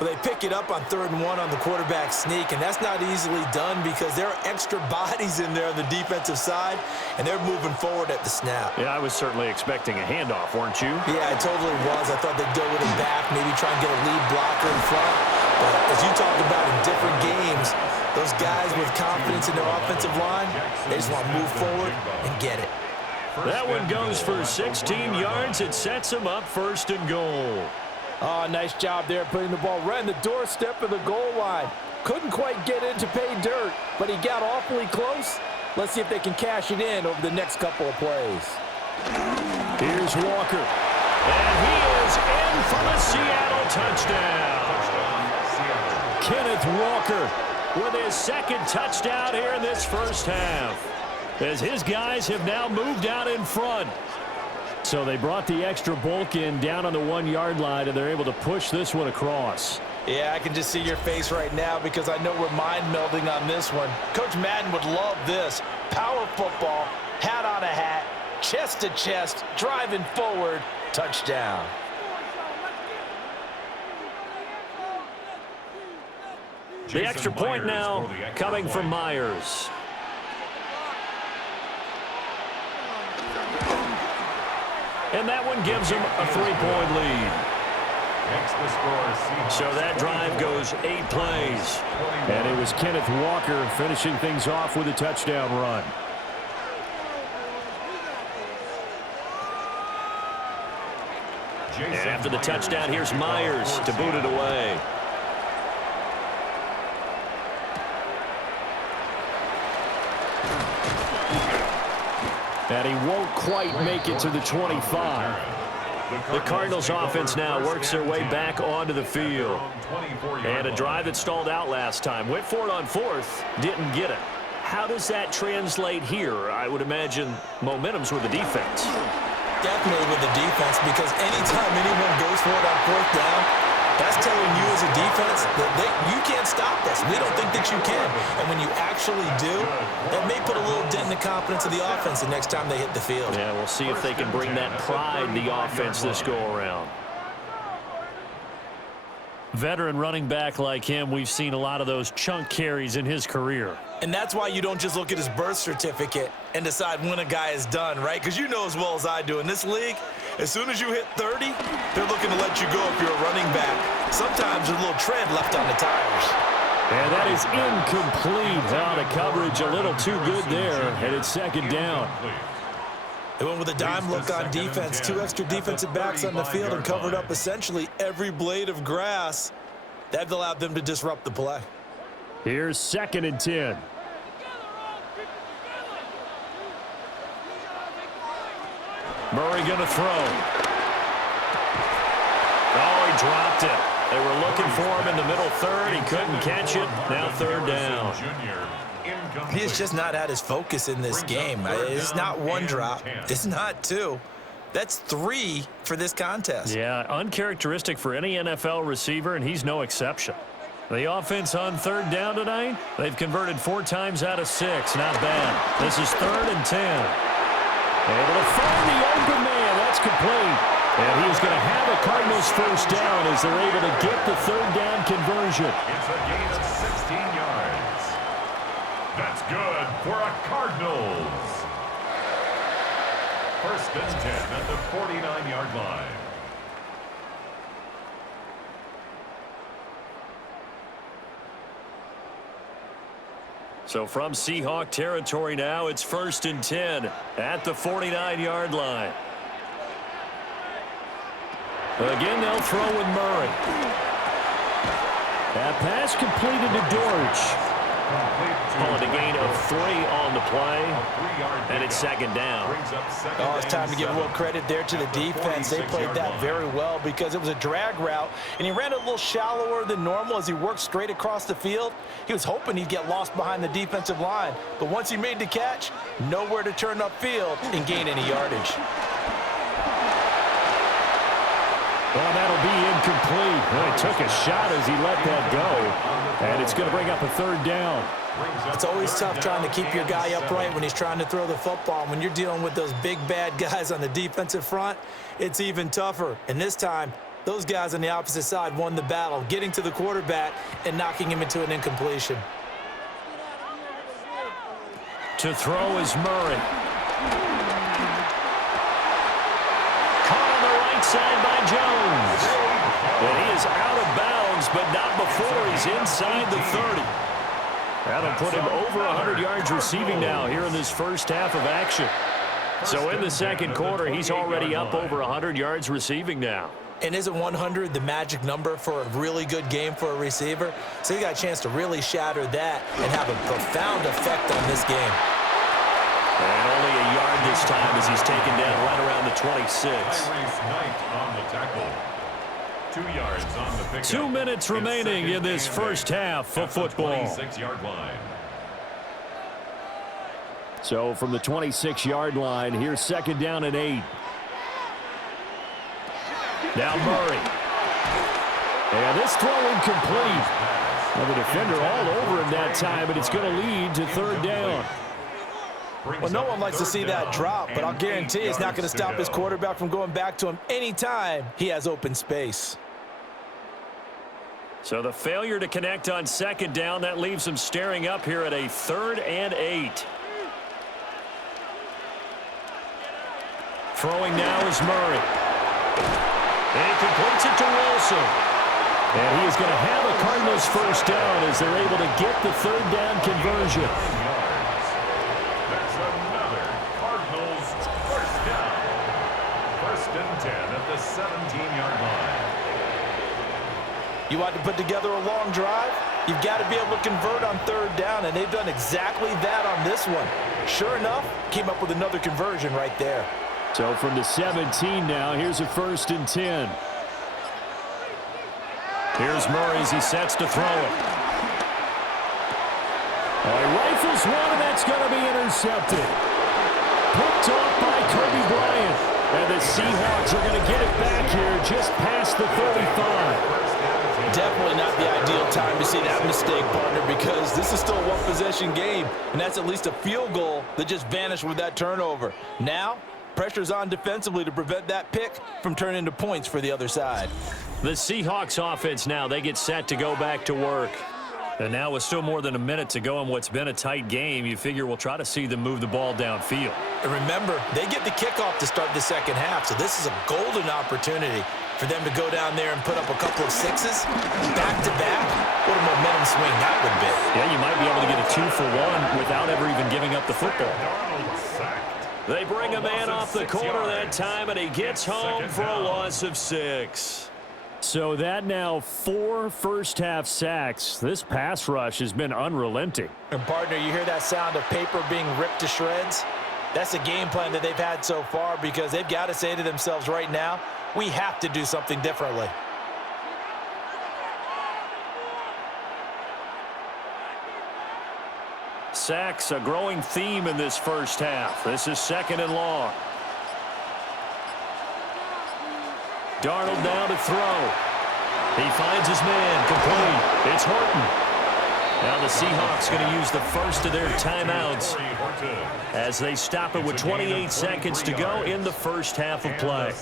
Well, they pick it up on 3rd and 1 on the quarterback sneak, and that's not easily done because there are extra bodies in there on the defensive side, and they're moving forward at the snap. Yeah, I was certainly expecting a handoff, weren't you? Yeah, I totally was. I thought they'd go with him back, maybe try and get a lead blocker in front. But as you talk about in different games, those guys with confidence in their offensive line, they just want to move forward and get it. That one goes for 16 yards. It sets them up 1st and goal. Oh, nice job there putting the ball right in the doorstep of the goal line. Couldn't quite get in to pay dirt, but he got awfully close. Let's see if they can cash it in over the next couple of plays. Here's Walker. And he is in for the Seattle touchdown. Kenneth Walker with his 2nd touchdown here in this first half, as his guys have now moved out in front. So they brought the extra bulk in down on the 1-yard line, and they're able to push this one across. Yeah, I can just see your face right now because I know we're mind melding on this one. Coach Madden would love this. Power football, hat on a hat, chest to chest, driving forward, touchdown. The extra point now coming from Myers. And that one gives them a 3-point lead. So that drive goes 8 plays. And it was Kenneth Walker finishing things off with a touchdown run. And after the touchdown, here's Myers to boot it away. And he won't quite make it to the 25. The Cardinals offense now works their way back onto the field. And a drive that stalled out last time. Went for it on 4th, didn't get it. How does that translate here? I would imagine momentum's with the defense. Definitely with the defense, because anytime anyone goes for it on 4th down, that's telling you as a defense that you can't stop us. We don't think that you can. And when you actually do, that may put a little dent in the confidence of the offense the next time they hit the field. Yeah, we'll see if they can bring that pride in the offense this go-around. Veteran running back like him, we've seen a lot of those chunk carries in his career. And that's why you don't just look at his birth certificate and decide when a guy is done, right? Because you know as well as I do, in this league, as soon as you hit 30, they're looking to let you go if you're a running back. Sometimes there's a little tread left on the tires. And that is incomplete. Out of coverage, a little too good there, and it's 2nd down. They went with a dime look on defense, 2 extra defensive backs on the field and covered up essentially every blade of grass. That allowed them to disrupt the play. Here's 2nd and 10. Murray going to throw. Oh, he dropped it. They were looking for him in the middle 3rd. He couldn't catch it. Now 3rd down. He has just not had his focus in this game. It's not 1 drop. It's not 2. That's 3 for this contest. Yeah, uncharacteristic for any NFL receiver, and he's no exception. The offense on 3rd down tonight, they've converted 4 times out of 6. Not bad. This is 3rd and 10. Able to find the open man. That's complete. And he's going to have a Cardinals first down as they're able to get the 3rd down conversion. It's a gain of 16 yards. That's good for a Cardinals. 1st and 10 at the 49-yard line. So from Seahawk territory now, it's 1st and 10 at the 49-yard line. Again, they'll throw with Murray. That pass completed to Dortch. Calling a gain of 3 on the play, and it's 2nd down. Oh, it's time to give a little credit there to the defense. They played that very well because it was a drag route, and he ran a little shallower than normal as he worked straight across the field. He was hoping he'd get lost behind the defensive line, but once he made the catch, nowhere to turn upfield and gain any yardage. Well, that'll be incomplete. Well, he took a shot as he let that go, and it's going to bring up a third down. It's always tough trying to keep your guy upright when he's trying to throw the football. When you're dealing with those big, bad guys on the defensive front, it's even tougher. And this time, those guys on the opposite side won the battle, getting to the quarterback and knocking him into an incompletion. To throw is Murray. Caught on the right side by Jones. And he is out of bounds, but not before he's inside the 30. That'll put him over 100 yards receiving now here in this first half of action. So in the second quarter, he's already up over 100 yards receiving now. And isn't 100 the magic number for a really good game for a receiver? So he got a chance to really shatter that and have a profound effect on this game. And only a yard this time as he's taken down right around the 26. On the tackle. 2 yards on the pickup. 2 minutes remaining in this first half of football. 26-yard line. So from the 26-yard line, here's second down and 8. Now Murray. And this throw incomplete. Well, the defender all over him that time, and it's going to lead to third down. Well, no one likes to see that drop, but I'll guarantee it's not going to stop his quarterback from going back to him anytime he has open space. So the failure to connect on second down, that leaves him staring up here at a 3rd and 8. Throwing now is Murray. And he completes it to Wilson. And he is going to have a Cardinals first down as they're able to get the third down conversion. That's another Cardinals first down. 1st and 10 at the 17-yard line. You want to put together a long drive? You've got to be able to convert on third down, and they've done exactly that on this one. Sure enough, came up with another conversion right there. So from the 17 now, here's a 1st and 10. Here's Murray as he sets to throw it. He rifles one, and that's going to be intercepted. Picked off by Kirby Bryant. And the Seahawks are going to get it back here just past the 35. Definitely not the ideal time to see that mistake, partner, because this is still a one-possession game, and that's at least a field goal that just vanished with that turnover. Now, pressure's on defensively to prevent that pick from turning into points for the other side. The Seahawks offense now, they get set to go back to work. And now with still more than a minute to go in what's been a tight game, you figure we'll try to see them move the ball downfield. And remember, they get the kickoff to start the second half, so this is a golden opportunity for them to go down there and put up a couple of sixes back-to-back. What a momentum swing that would be. Yeah, you might be able to get a 2-for-1 without ever even giving up the football. They bring a man off the corner that time, and he gets home for a loss of 6. So that now 4 first-half sacks. This pass rush has been unrelenting. And, partner, you hear that sound of paper being ripped to shreds? That's the game plan that they've had so far because they've got to say to themselves right now, we have to do something differently. Sacks, a growing theme in this first half. This is 2nd and long. Darnold down to throw. He finds his man, complete. It's Horton. Now the Seahawks going to use the first of their timeouts as they stop it with 28 seconds to go in the first half of play.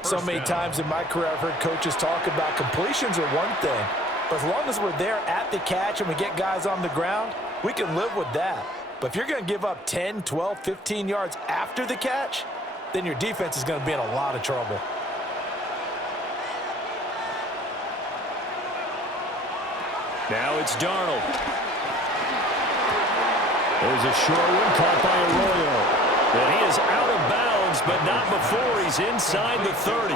So many times in my career I've heard coaches talk about completions are one thing, but as long as we're there at the catch and we get guys on the ground, we can live with that. But if you're going to give up 10, 12, 15 yards after the catch, then your defense is going to be in a lot of trouble. Now it's Darnold. There's a short one caught by Arroyo. And he is out of bounds, but not before he's inside the 30.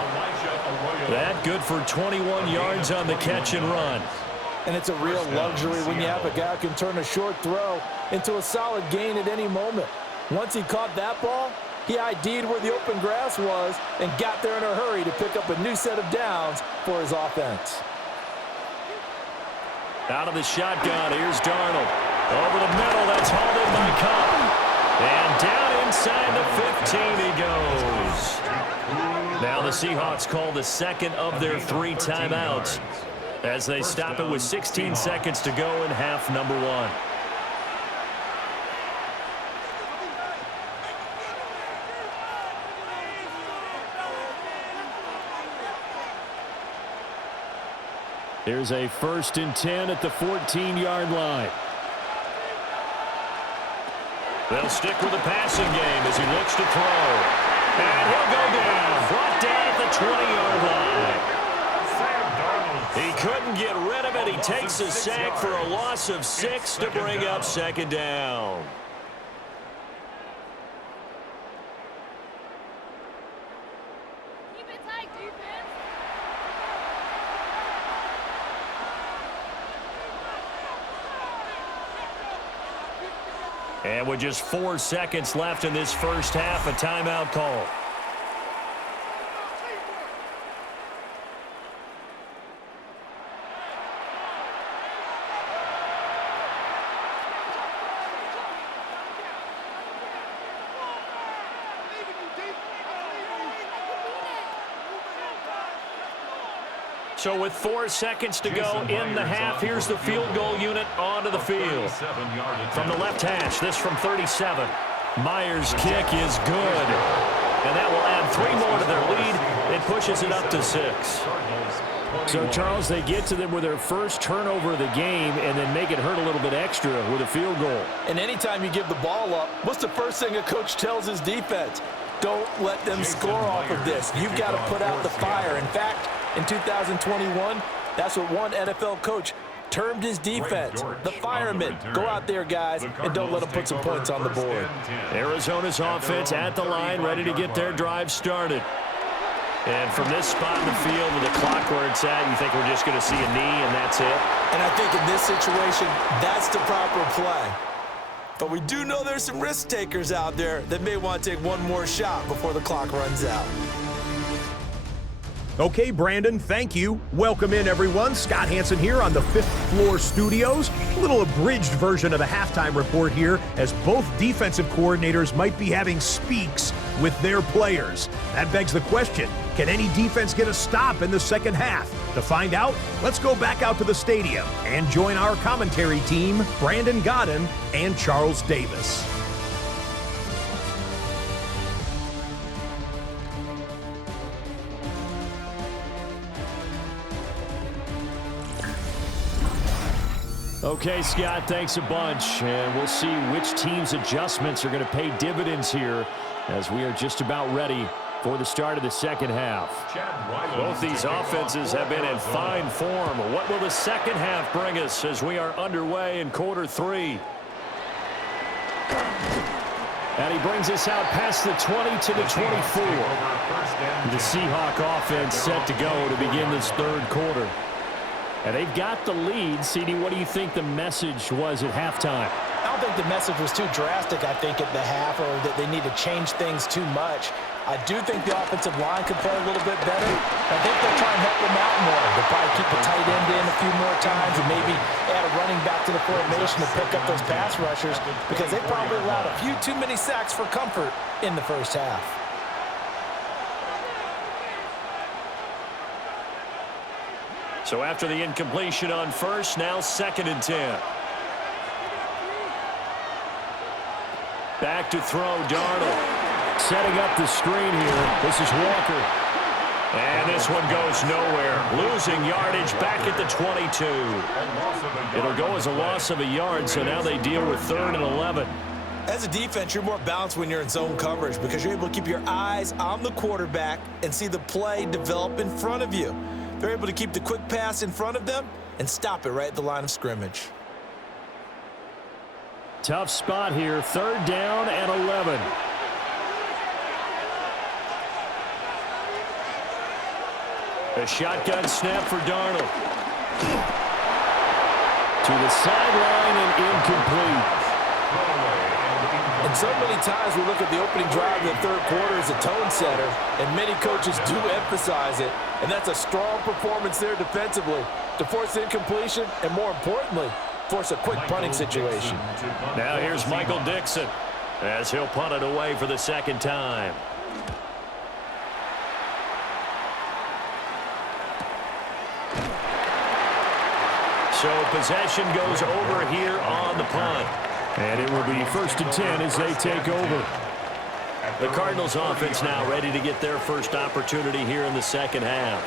That good for 21 yards on the catch and run. And it's a real luxury when you have a guy who can turn a short throw into a solid gain at any moment. Once he caught that ball, he ID'd where the open grass was and got there in a hurry to pick up a new set of downs for his offense. Out of the shotgun, here's Darnold. Over the middle, that's hauled in by Cup. And down inside the 15 he goes. Now the Seahawks call the second of their 3 timeouts as they stop it with 16 seconds to go in half number 1. Here's a 1st and 10 at the 14-yard line. They'll stick with the passing game as he looks to throw. And he'll go down. Brought down at the 20-yard line. He couldn't get rid of it. He takes a sack for a loss of 6 to bring up 2nd down. And with just 4 seconds left in this first half, a timeout call. So with 4 seconds to go in the half, here's the field goal unit onto the field. From the left hash, this from 37. Myers' kick is good. And that will add 3 more to their lead. It pushes it up to 6. So, Charles, they get to them with their first turnover of the game and then make it hurt a little bit extra with a field goal. And anytime you give the ball up, what's the first thing a coach tells his defense? Don't let them score off of this. You've got to put out the fire. In fact, in 2021, that's what one NFL coach termed his defense, the firemen. Go out there, guys, and don't let them put some points on the board. Arizona's offense at the line, ready to get their drive started. And from this spot in the field with the clock where it's at, you think we're just going to see a knee and that's it? And I think in this situation, that's the proper play. But we do know there's some risk takers out there that may want to take one more shot before the clock runs out. Okay, Brandon, thank you. Welcome in, everyone. Scott Hansen here on the 5th Floor Studios. A little abridged version of the halftime report here, as both defensive coordinators might be having speaks with their players. That begs the question, can any defense get a stop in the second half? To find out, let's go back out to the stadium and join our commentary team, Brandon Godden and Charles Davis. Okay, Scott, thanks a bunch. And we'll see which team's adjustments are going to pay dividends here as we are just about ready for the start of the second half. Both these offenses have been in fine form. What will the second half bring us as we are underway in quarter 3? And he brings us out past the 20 to the 24. The Seahawk offense set to go to begin this third quarter. And they've got the lead. CD, what do you think the message was at halftime? I don't think the message was too drastic, I think, at the half, or that they need to change things too much. I do think the offensive line could play a little bit better. I think they'll try and help them out more. They'll probably keep the tight end in a few more times and maybe add a running back to the formation to pick up those pass rushers, because they probably allowed a few too many sacks for comfort in the first half. So after the incompletion on first, now 2nd and 10. Back to throw, Darnold. Setting up the screen here. This is Walker. And this one goes nowhere. Losing yardage back at the 22. It'll go as a loss of a yard, so now they deal with 3rd and 11. As a defense, you're more balanced when you're in zone coverage because you're able to keep your eyes on the quarterback and see the play develop in front of you. They're able to keep the quick pass in front of them and stop it right at the line of scrimmage. Tough spot here. 3rd down and 11. A shotgun snap for Darnold. To the sideline and incomplete. And so many times we look at the opening drive of the third quarter as a tone setter, and many coaches do emphasize it, and that's a strong performance there defensively to force incompletion and, more importantly, force a quick punting situation. Now here's Michael Dixon as he'll punt it away for the 2nd time. So possession goes over here on the punt. And it will be 1st and 10 as they take over. The Cardinals offense now ready to get their first opportunity here in the second half.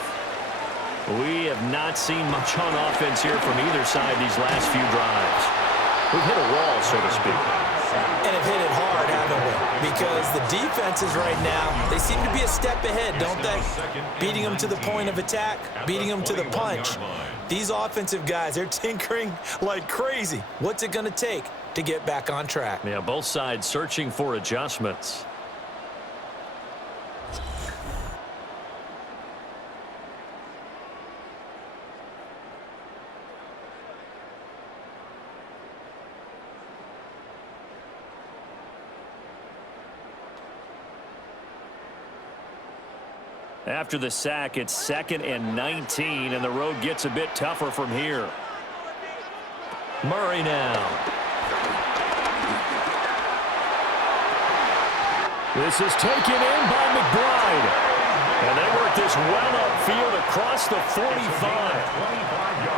We have not seen much on offense here from either side these last few drives. We've hit a wall, so to speak. And have hit it hard, haven't we? Because the defenses right now, they seem to be a step ahead, don't they? Beating them to the point of attack, beating them to the punch. These offensive guys, they're tinkering like crazy. What's it going to take to get back on track? Yeah, both sides searching for adjustments. After the sack, it's 2nd and 19, and the road gets a bit tougher from here. Murray now. This is taken in by McBride. And they work this well upfield across the 45.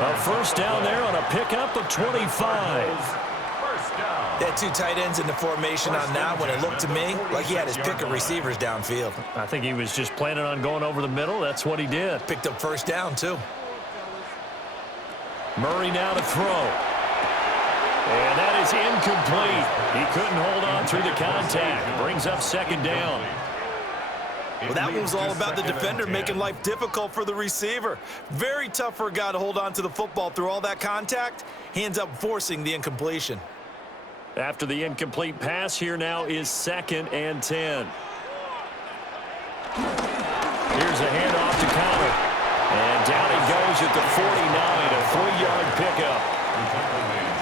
A first down there on a pickup of 25. They had 2 tight ends in the formation on that one. It looked to me like he had his pick of receivers downfield. I think he was just planning on going over the middle. That's what he did. Picked up first down, too. Murray now to throw. And that is incomplete. He couldn't hold on through the contact. Brings up 2nd down. Well, that one was all about the defender making life difficult for the receiver. Very tough for a guy to hold on to the football through all that contact. He ends up forcing the incompletion. After the incomplete pass, here now is 2nd and 10. Here's a handoff to Connor. And down he goes at the 49, a 3-yard pickup.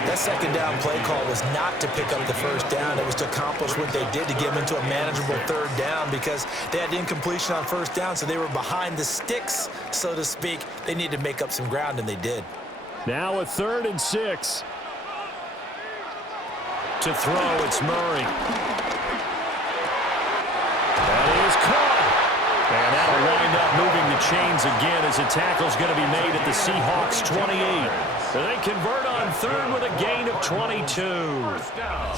That 2nd down play call was not to pick up the first down. It was to accomplish what they did to get them into a manageable 3rd down because they had incompletion on first down, so they were behind the sticks, so to speak. They needed to make up some ground, and they did. Now a 3rd and 6. To throw, it's Murray. That is caught. And that'll wind up moving the chains again as a tackle's going to be made at the Seahawks 28. So they convert on 3rd with a gain of 22. First down.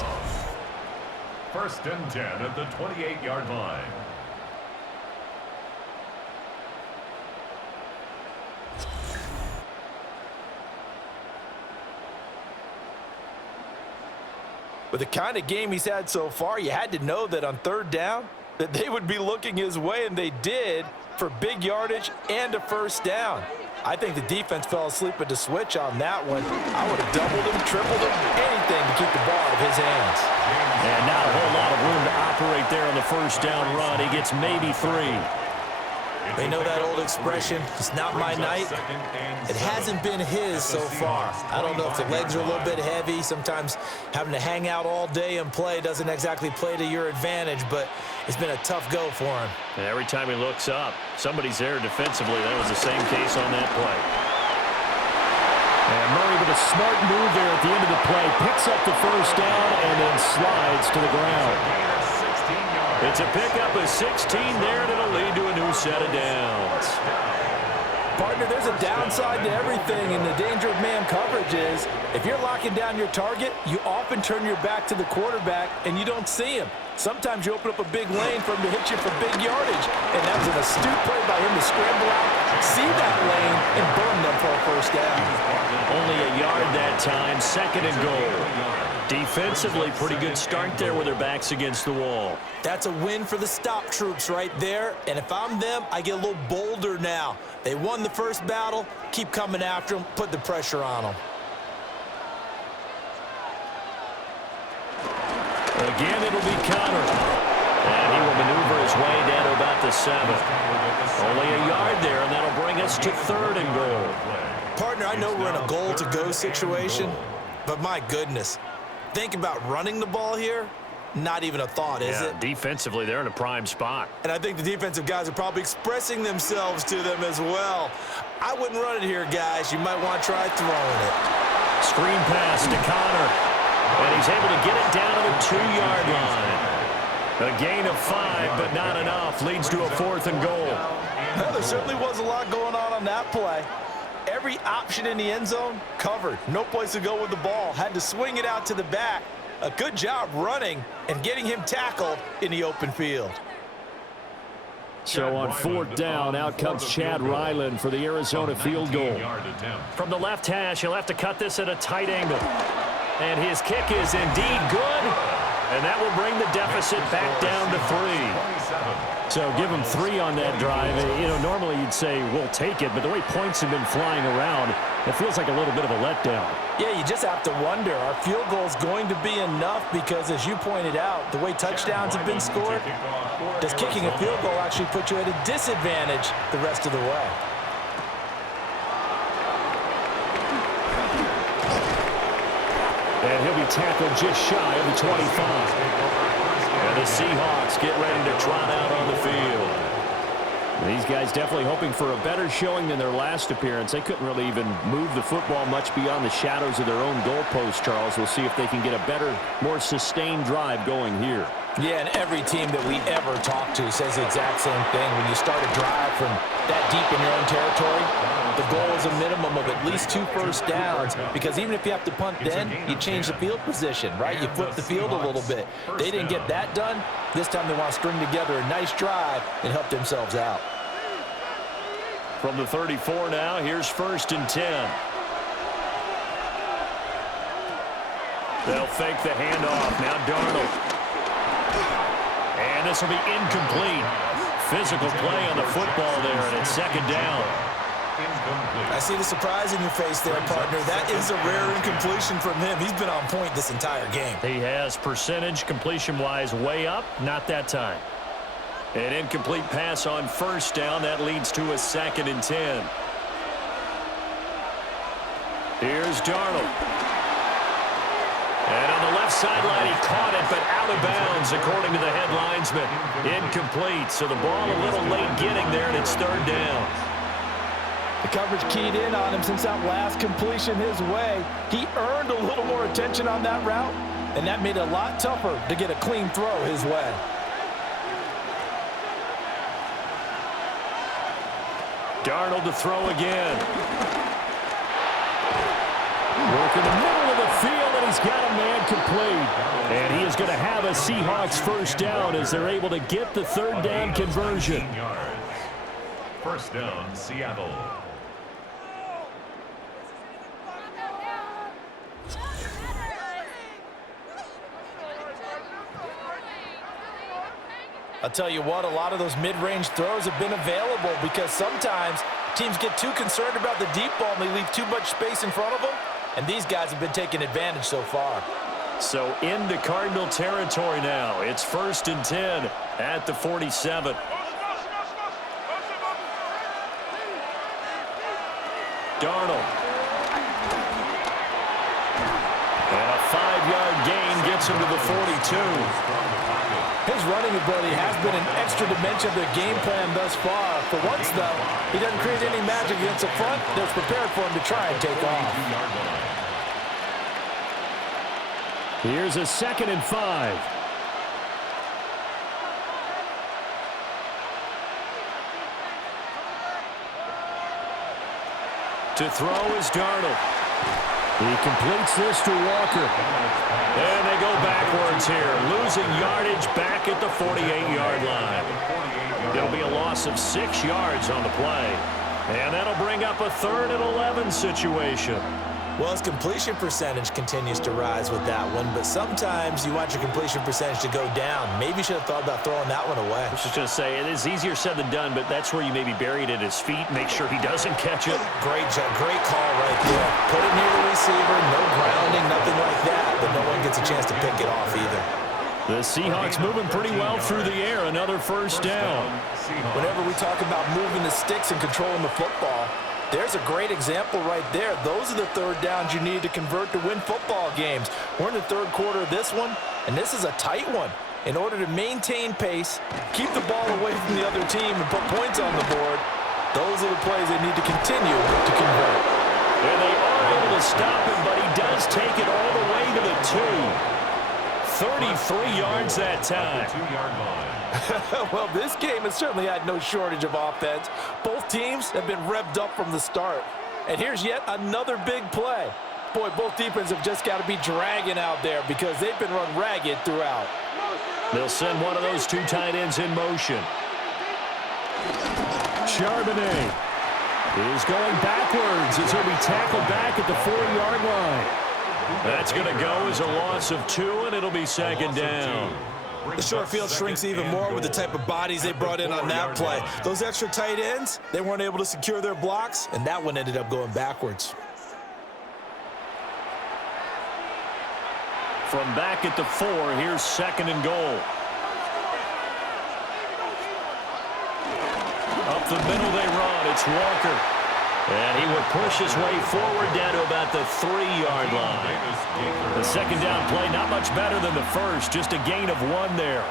1st and 10 at the 28-yard line. With the kind of game he's had so far, you had to know that on 3rd down that they would be looking his way, and they did, for big yardage and a first down. I think the defense fell asleep at the switch on that one. I would have doubled him, tripled him, anything to keep the ball out of his hands. And not a whole lot of room to operate there on the first down run. He gets maybe 3. They know that old expression, it's not my night. It hasn't been his so far. I don't know if the legs are a little bit heavy. Sometimes having to hang out all day and play doesn't exactly play to your advantage, but it's been a tough go for him. And every time he looks up, somebody's there defensively. That was the same case on that play. And Murray with a smart move there at the end of the play. Picks up the first down and then slides to the ground. It's a pickup of 16 there, and it'll lead to a new set of downs. Partner, there's a downside to everything, and the danger of man coverage is if you're locking down your target, you often turn your back to the quarterback, and you don't see him. Sometimes you open up a big lane for him to hit you for big yardage, and that was an astute play by him to scramble out, see that lane, and burn them for a first down. Only a yard that time, 2nd and goal. Defensively, pretty good start there with their backs against the wall. That's a win for the stop troops right there, and if I'm them, I get a little bolder now. They won the first battle, keep coming after them, put the pressure on them. Again, it'll be Connor. And he will maneuver his way down to about the 7. Only a yard there, and that'll bring us to 3rd and goal. Partner, I know we're in a goal-to-go situation, but my goodness, think about running the ball here. Not even a thought, is it? Defensively, they're in a prime spot. And I think the defensive guys are probably expressing themselves to them as well. I wouldn't run it here, guys. You might want to try throwing it. Screen pass to Connor. And he's able to get it down to the 2-yard line. A gain of 5, but not enough. Leads to a 4th and goal. Well, there certainly was a lot going on that play. every option in the end zone covered. No place to go with the ball. Had to swing it out to the back. A good job running and getting him tackled in the open field. So on 4th down, out comes Chad Ryland for the Arizona field goal. From the left hash, he'll have to cut this at a tight angle. And his kick is indeed good. And that will bring the deficit back down to 3. So give him 3 on that drive. You know, normally you'd say we'll take it, but the way points have been flying around, it feels like a little bit of a letdown. Yeah, you just have to wonder, are field goals going to be enough? Because as you pointed out, the way touchdowns have been scored, does kicking a field goal actually put you at a disadvantage the rest of the way? And he'll be tackled just shy of the 25. And the Seahawks get ready to trot out on the field. These guys definitely hoping for a better showing than their last appearance. They couldn't really even move the football much beyond the shadows of their own goalpost, Charles. We'll see if they can get a better, more sustained drive going here. Yeah, and every team that we ever talk to says the exact same thing. When you start a drive from that deep in your own territory, the goal is a minimum of at least 2 first downs, because even if you have to punt then, you change the field position, right? You flip the field a little bit. They didn't get that done. This time they want to string together a nice drive and help themselves out. From the 34 now, here's 1st and 10. They'll fake the handoff. Now Darnold. And this will be incomplete. Physical play on the football there, and it's 2nd down. I see the surprise in your face there, partner. That is a rare incompletion from him. He's been on point this entire game. He has percentage completion-wise way up, not that time. An incomplete pass on 1st down. That leads to a 2nd and 10. Here's Darnold. And on the left sideline, he caught it, but out of bounds, according to the head linesman. Incomplete, so the ball a little late getting there, and it's 3rd down. The coverage keyed in on him since that last completion his way. He earned a little more attention on that route, and that made it a lot tougher to get a clean throw his way. Darnold to throw again. Work in the middle of the field, and he's got a man complete. And he is going to have a Seahawks 1st down as they're able to get the 3rd down conversion. 1st down, Seattle. I'll tell you what, a lot of those mid-range throws have been available because sometimes teams get too concerned about the deep ball and they leave too much space in front of them, and these guys have been taking advantage so far. So into Cardinal territory now. It's 1st and 10 at the 47. Darnold. And a 5-yard gain gets him to the 42. His running ability has been an extra dimension of their game plan thus far. For once, though, he doesn't create any magic against the front. They're prepared for him to try and take off. Here's a 2nd and 5. To throw is Darnold. He completes this to Walker. And they go backwards here, losing yardage back at the 48-yard line. It'll be a loss of 6 yards on the play. And that'll bring up a 3rd and 11 situation. Well, his completion percentage continues to rise with that one, but sometimes you want your completion percentage to go down. Maybe you should have thought about throwing that one away. I was just going to say, it is easier said than done, but that's where you maybe bury it at his feet, make sure he doesn't catch it. Great job, great call right there. Put it near the receiver, no grounding, nothing like that, but no one gets a chance to pick it off either. The Seahawks moving pretty well through the air, another 1st down. Whenever we talk about moving the sticks and controlling the football, there's a great example right there. Those are the 3rd downs you need to convert to win football games. We're in the 3rd quarter of this one, and this is a tight one. In order to maintain pace, keep the ball away from the other team, and put points on the board, those are the plays they need to continue to convert. And they are able to stop him, but he does take it all the way to the 2. 33 yards that time. 2-yard line. Well, this game has certainly had no shortage of offense. Both teams have been revved up from the start. And here's yet another big play. Boy, both defenses have just got to be dragging out there because they've been run ragged throughout. They'll send one of those two tight ends in motion. Charbonnet is going backwards as he'll be tackled back at the 4-yard line. That's going to go as a loss of 2, and it'll be second down. The short field shrinks even more with the type of bodies they brought in on that play. Those extra tight ends, they weren't able to secure their blocks, and that one ended up going backwards. From back at the 4, here's second and goal. Up the middle they run. It's Walker. And he would push his way forward down to about the 3-yard line. The second down play, not much better than the first, just a gain of 1 there.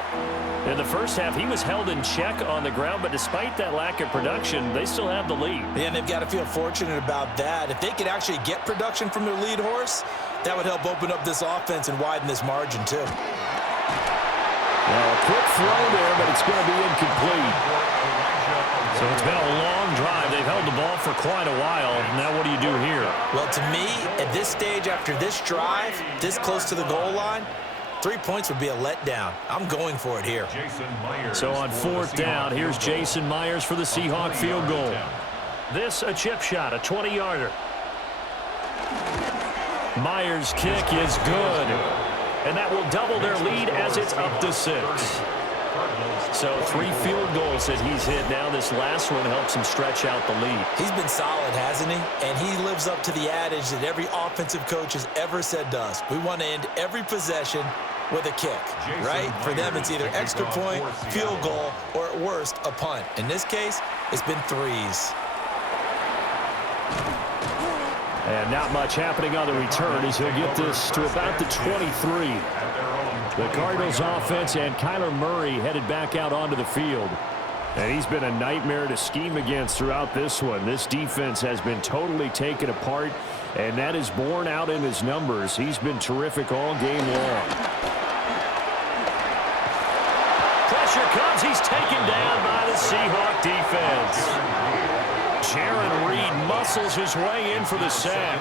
In the first half, he was held in check on the ground, but despite that lack of production, they still have the lead. And they've got to feel fortunate about that. If they could actually get production from their lead horse, that would help open up this offense and widen this margin, too. Well, a quick throw there, but it's going to be incomplete. So it's been a long drive. They've held the ball for quite a while. Now what do you do here? Well, to me, at this stage after this drive, this close to the goal line, 3 points would be a letdown. I'm going for it here. So on 4th down, here's Jason Myers for the Seahawk field goal. This a chip shot, a 20-yarder. Myers' kick is good. And that will double their lead as it's up to 6. So 3 field goals that he's hit now. This last one helps him stretch out the lead. He's been solid, hasn't he? And he lives up to the adage that every offensive coach has ever said to us. We want to end every possession with a kick, right? For them, it's either extra point, field goal, or at worst, a punt. In this case, it's been 3s. And not much happening on the return as he'll get this to about the 23. The Cardinals offense and Kyler Murray headed back out onto the field. And he's been a nightmare to scheme against throughout this one. This defense has been totally taken apart, and that is borne out in his numbers. He's been terrific all game long. Pressure comes. He's taken down by the Seahawk defense. Jaron Reed muscles his way in for the sack.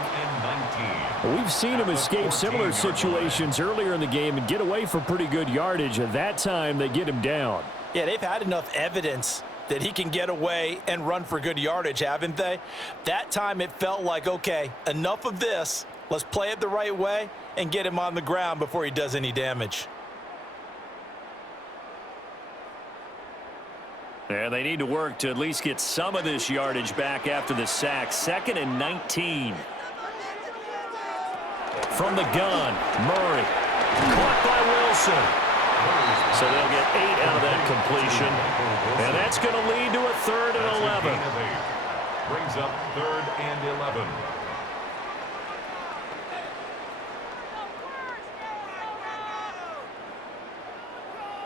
We've seen him escape similar situations earlier in the game and get away for pretty good yardage. At that time, they get him down. Yeah, they've had enough evidence that he can get away and run for good yardage, haven't they? That time it felt like, okay, enough of this. Let's play it the right way and get him on the ground before he does any damage. And they need to work to at least get some of this yardage back after the sack. 2nd and 19. From the gun, Murray. Caught by Wilson. So they'll get 8 out of that completion. And that's going to lead to a 3rd and 11. Brings up 3rd and 11.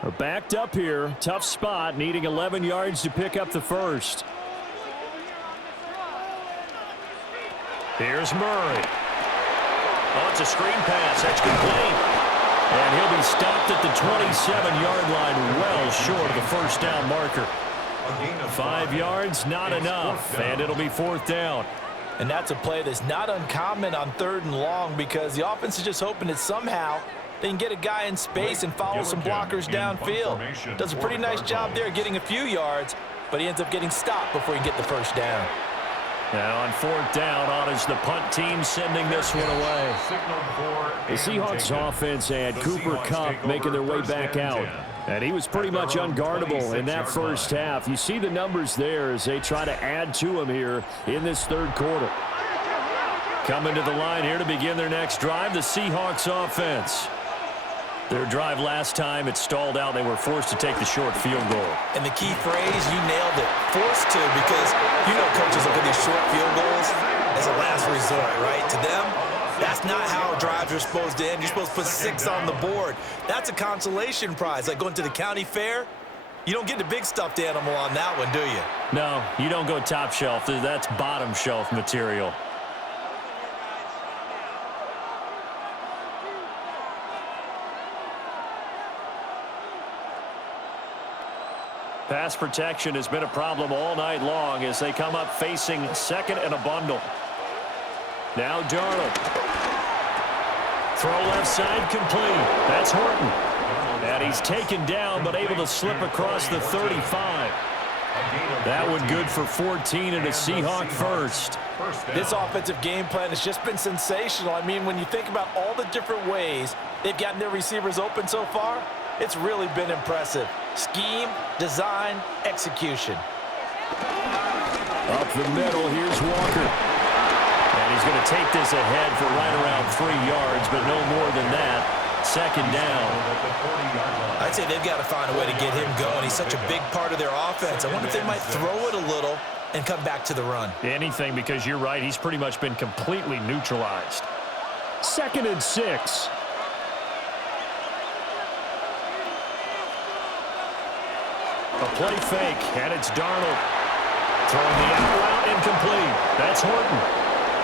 They're backed up here. Tough spot, needing 11 yards to pick up the first. Here's Murray. Oh, it's a screen pass. That's complete. And he'll be stopped at the 27-yard line, well short of the first down marker. 5 yards, not enough, and it'll be 4th down. And that's a play that's not uncommon on 3rd and long because the offense is just hoping that somehow they can get a guy in space and follow some blockers downfield. Does a pretty nice job there getting a few yards, but he ends up getting stopped before he can get the first down. Now on 4th down, on is the punt team sending this one away. The Seahawks offense had Cooper Kupp making their way back out. And he was pretty much unguardable in that first half. You see the numbers there as they try to add to him here in this 3rd quarter. Coming to the line here to begin their next drive, the Seahawks offense. Their drive last time, it stalled out. They were forced to take the short field goal. And the key phrase, you nailed it, forced to, because you know coaches look at these short field goals as a last resort, right? To them, that's not how drives are supposed to end. You're supposed to put 6 on the board. That's a consolation prize. Like going to the county fair, you don't get the big stuffed animal on that one, do you? No, you don't go top shelf. That's bottom shelf material. Pass protection has been a problem all night long as they come up facing 2nd and a bundle. Now Darnold. Throw left side complete. That's Horton. And he's taken down but able to slip across the 35. That one good for 14 and a Seahawk first. This offensive game plan has just been sensational. I mean, when you think about all the different ways they've gotten their receivers open so far, it's really been impressive. Scheme, design, execution. Up the middle, here's Walker. And he's going to take this ahead for right around 3 yards, but no more than that. Second down. I'd say they've got to find a way to get him going. He's such a big part of their offense. I wonder if they might throw it a little and come back to the run. Anything, because you're right, he's pretty much been completely neutralized. 2nd and 6. A play fake, and it's Darnold. Throwing the out route incomplete. That's Horton.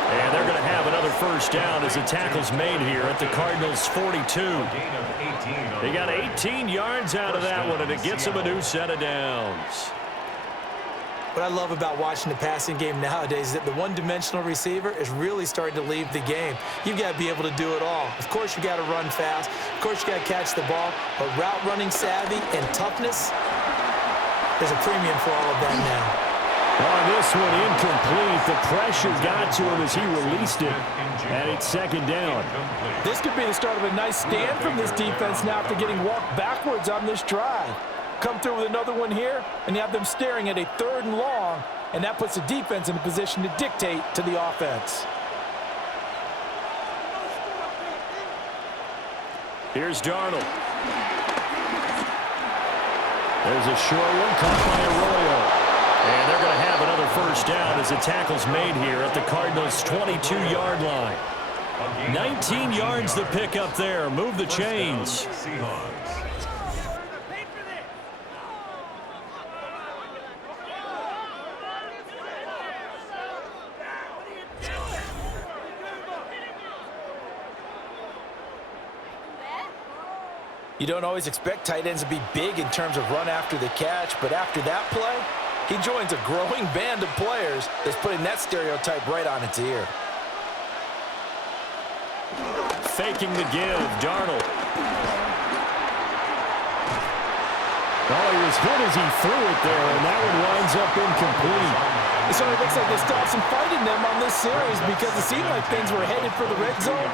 And they're going to have another first down as the tackle's made here at the Cardinals' 42. They got 18 yards out of that one, and it gets them a new set of downs. What I love about watching the passing game nowadays is that the one-dimensional receiver is really starting to leave the game. You've got to be able to do it all. Of course, you got to run fast. Of course, you got to catch the ball. But route running savvy and toughness, there's a premium for all of that now. On this one, incomplete. The pressure got to him as he released it, and it's 2nd down. This could be the start of a nice stand from this defense now after getting walked backwards on this drive. Come through with another one here, and you have them staring at a 3rd and long, and that puts the defense in a position to dictate to the offense. Here's Darnold. There's a short one caught by Arroyo. And they're going to have another first down as the tackle's made here at the Cardinals' 22-yard line. 19 yards to pick up there. Move the chains. You don't always expect tight ends to be big in terms of run after the catch, but after that play, he joins a growing band of players that's putting that stereotype right on its ear. Faking the give, Darnold. Oh, he was hit as he threw it there, and that one winds up incomplete. It certainly looks like they still have some fight in them on this series because it seemed like things were headed for the red zone.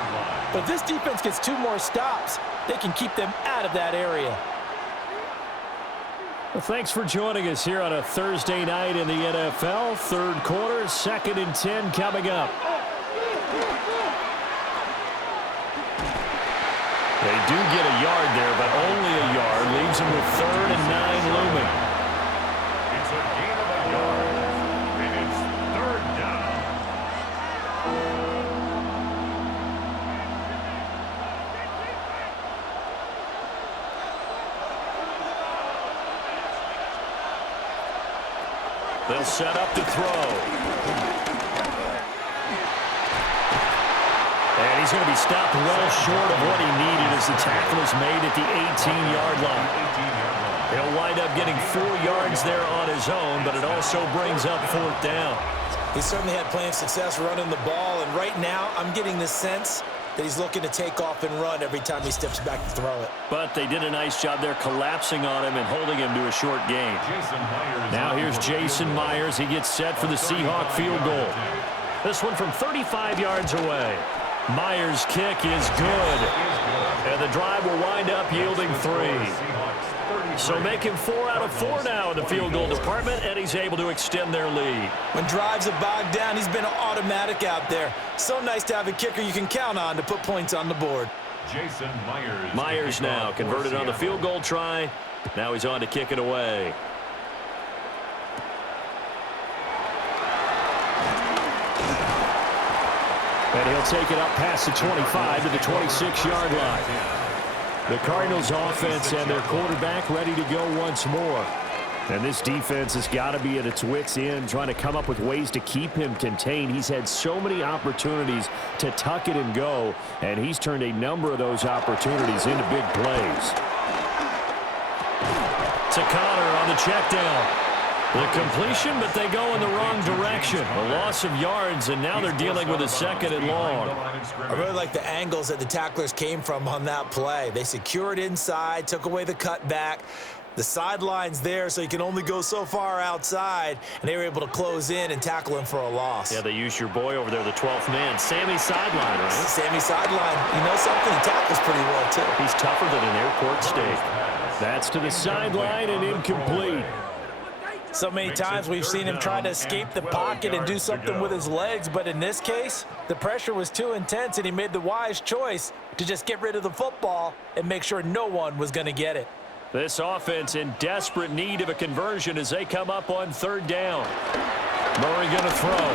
But if this defense gets 2 more stops, they can keep them out of that area. Well, thanks for joining us here on a Thursday night in the NFL. 3rd quarter, 2nd and 10 coming up. They do get a yard there, but only a yard. Leaves them with 3rd and 9 looming. It's a gain of a yard, and it's 3rd down. They'll set up to throw. And he's going to be stopped well short of what he needed as the tackle is made at the 18-yard line. He'll wind up getting 4 yards there on his own, but it also brings up 4th down. He certainly had plenty of success running the ball, and right now I'm getting the sense that he's looking to take off and run every time he steps back to throw it. But they did a nice job there collapsing on him and holding him to a short gain. Now here's Jason Myers. He gets set for the Seahawk field goal. This one from 35 yards away. Myers' kick is good. And the drive will wind up yielding 3. So making 4 out of 4 now in the field goal department, and he's able to extend their lead. When drives are bogged down, he's been automatic out there. So nice to have a kicker you can count on to put points on the board. Jason Myers. Myers now converted on the field goal try. Now he's on to kick it away. And he'll take it up past the 25 to the 26-yard line. The Cardinals offense and their quarterback ready to go once more. And this defense has got to be at its wits' end, trying to come up with ways to keep him contained. He's had so many opportunities to tuck it and go, and he's turned a number of those opportunities into big plays. To Connor on the check down. The completion, but they go in the wrong direction. A loss of yards, and now they're dealing with a second and long. I really like the angles that the tacklers came from on that play. They secured inside, took away the cutback. The sideline's there, so you can only go so far outside, and they were able to close in and tackle him for a loss. Yeah, they used your boy over there, the 12th man, Sammy Sideline, right? Sammy Sideline. You know something? He tackles pretty well, too. He's tougher than an airport steak. That's to the sideline and incomplete. So many times we've seen him try to escape the pocket and do something with his legs, but in this case, the pressure was too intense, and he made the wise choice to just get rid of the football and make sure no one was going to get it. This offense in desperate need of a conversion as they come up on third down. Murray going to throw.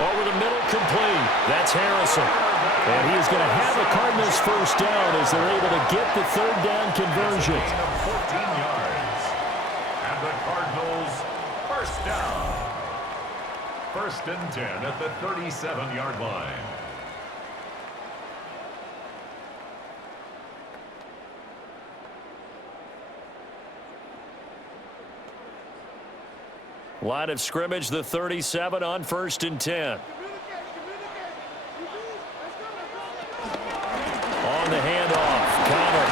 Over the middle, complete. That's Harrison. And he is going to have the Cardinals first down as they're able to get the third down conversion. 14 yards. And the Cardinals first down. First and 10 at the 37-yard line. Line of scrimmage, the 37 on first and 10. On the handoff, Connor.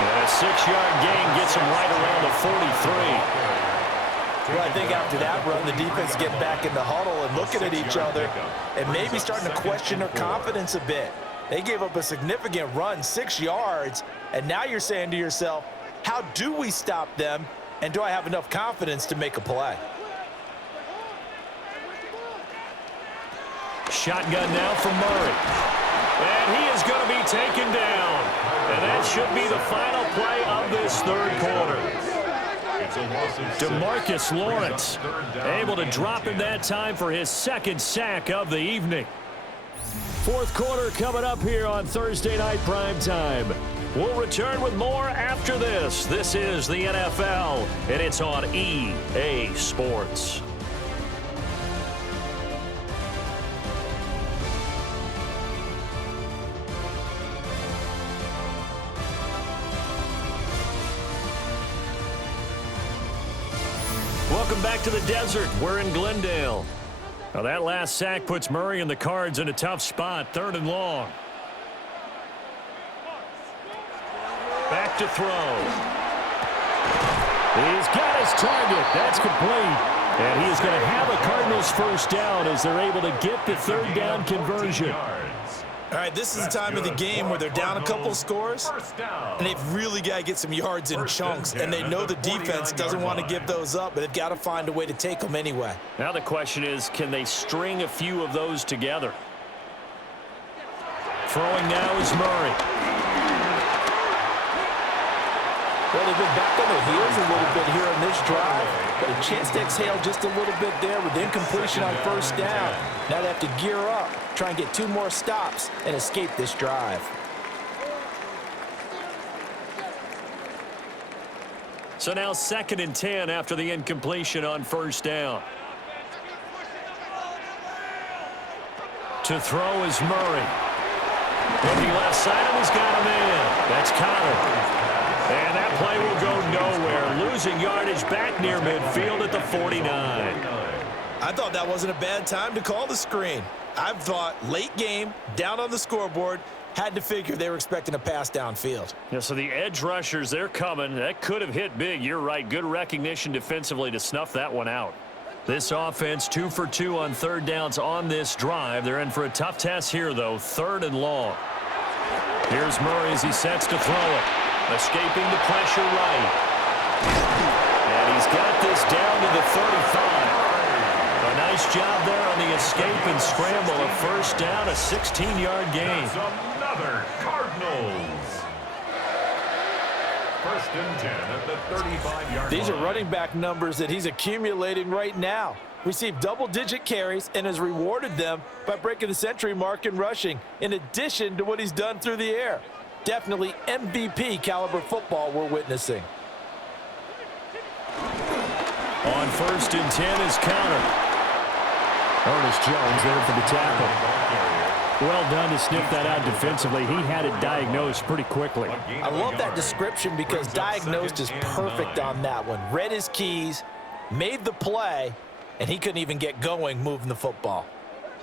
And a 6-yard gain gets him right around the 43. Well, I think after that run, the defense get back in the huddle and looking at each other and maybe starting to question their confidence a bit. They gave up a significant run, 6 yards, and now you're saying to yourself, how do we stop them, and do I have enough confidence to make a play? Shotgun now from Murray. And he is going to be taken down. And that should be the final play of this third quarter. DeMarcus Lawrence able to drop him that time for his second sack of the evening. Fourth quarter coming up here on Thursday Night Primetime. We'll return with more after this. This is the NFL, and it's on EA Sports. Welcome back to the desert. We're in Glendale. Now that last sack puts Murray and the Cards in a tough spot, third and long. Back to throw. He's got his target. That's complete. And he is going to have a Cardinals first down as they're able to get the third down conversion. All right, this is the time of the game where they're down a couple scores, and they've really got to get some yards in chunks, and they know the defense doesn't want to give those up, but they've got to find a way to take them anyway. Now the question is, can they string a few of those together? Throwing now is Murray. Well, they've been back on their heels a little bit here on this drive, but a chance to exhale just a little bit there with incompletion on first down. Now they have to gear up, try and get 2 more stops and escape this drive. So now 2nd and 10 after the incompletion on first down. To throw is Murray. Looking left side, and he's got him in. That's Connor. And that play will go nowhere. Losing yardage back near midfield at the 49. I thought that wasn't a bad time to call the screen. I thought late game, down on the scoreboard, had to figure they were expecting a pass downfield. Yeah, so the edge rushers, they're coming. That could have hit big. You're right. Good recognition defensively to snuff that one out. This offense 2 for 2 on third downs on this drive. They're in for a tough test here, though. 3rd and long. Here's Murray as he sets to throw it. Escaping the pressure right. And he's got this down to the 35. A nice job there on the escape and scramble. A first down, a 16-yard gain. That's another Cardinals. First and 10 at the 35-yard line. These are running back numbers that he's accumulating right now. Received double-digit carries and has rewarded them by breaking the century mark in rushing, in addition to what he's done through the air. Definitely MVP caliber football we're witnessing. On first and 10 is Connor. Ernest Jones there for the tackle. Well done to sniff that out defensively. He had it diagnosed pretty quickly. I love that description because diagnosed is perfect on that one. Read his keys, made the play, and he couldn't even get going moving the football.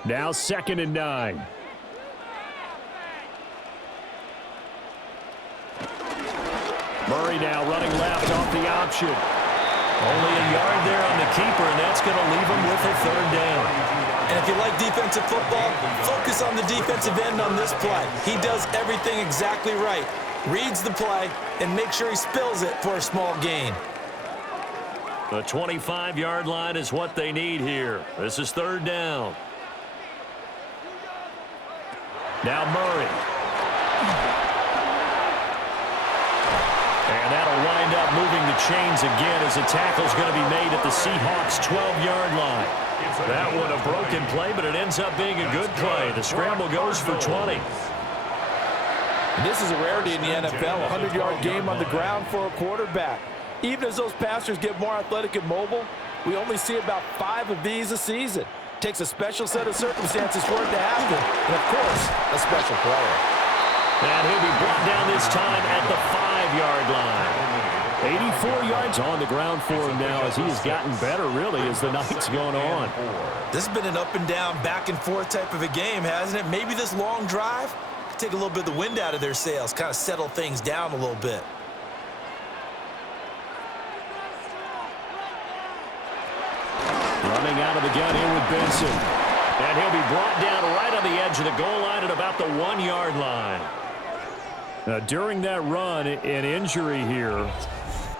Now 2nd and 9. Murray now running left off the option. Only a yard there on the keeper, and that's going to leave him with a 3rd down. And if you like defensive football, focus on the defensive end on this play. He does everything exactly right. Reads the play and makes sure he spills it for a small gain. The 25-yard line is what they need here. This is 3rd down. Now Murray. And that'll wind up moving the chains again as a tackle's going to be made at the Seahawks' 12-yard line. That one a broken play, but it ends up being a good play. The scramble goes for 20. And this is a rarity in the NFL, a 100-yard game on the ground for a quarterback. Even as those passers get more athletic and mobile, we only see about 5 of these a season. Takes a special set of circumstances for it to happen, and of course, a special player. And he'll be brought down this time at the 5-yard line. 84 yards on the ground for him now as he has gotten better, really, as the night's going on. This has been an up and down, back and forth type of a game, hasn't it? Maybe this long drive could take a little bit of the wind out of their sails, kind of settle things down a little bit. Running out of the gun here with Benson. And he'll be brought down right on the edge of the goal line at about the 1-yard line. During that run, an injury here.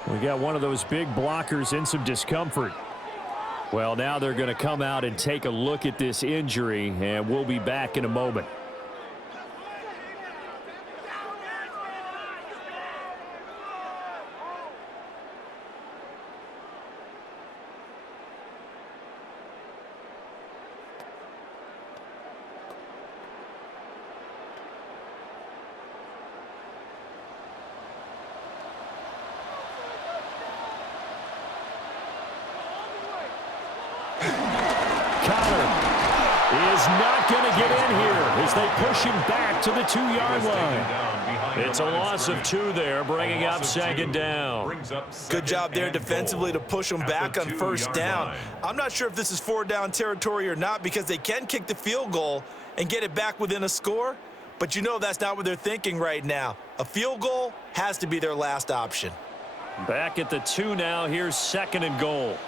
We got one of those big blockers in some discomfort. Well, now they're going to come out and take a look at this injury, and we'll be back in a moment. Not going to get in here as they push him back to the 2-yard line. It's a loss of 2 there, bringing up 2nd down. Good job there defensively to push them back on 1st down. I'm not sure if this is 4-down territory or not because they can kick the field goal and get it back within a score, but you know that's not what they're thinking right now. A field goal has to be their last option. Back at the 2 now. Here's 2nd and goal.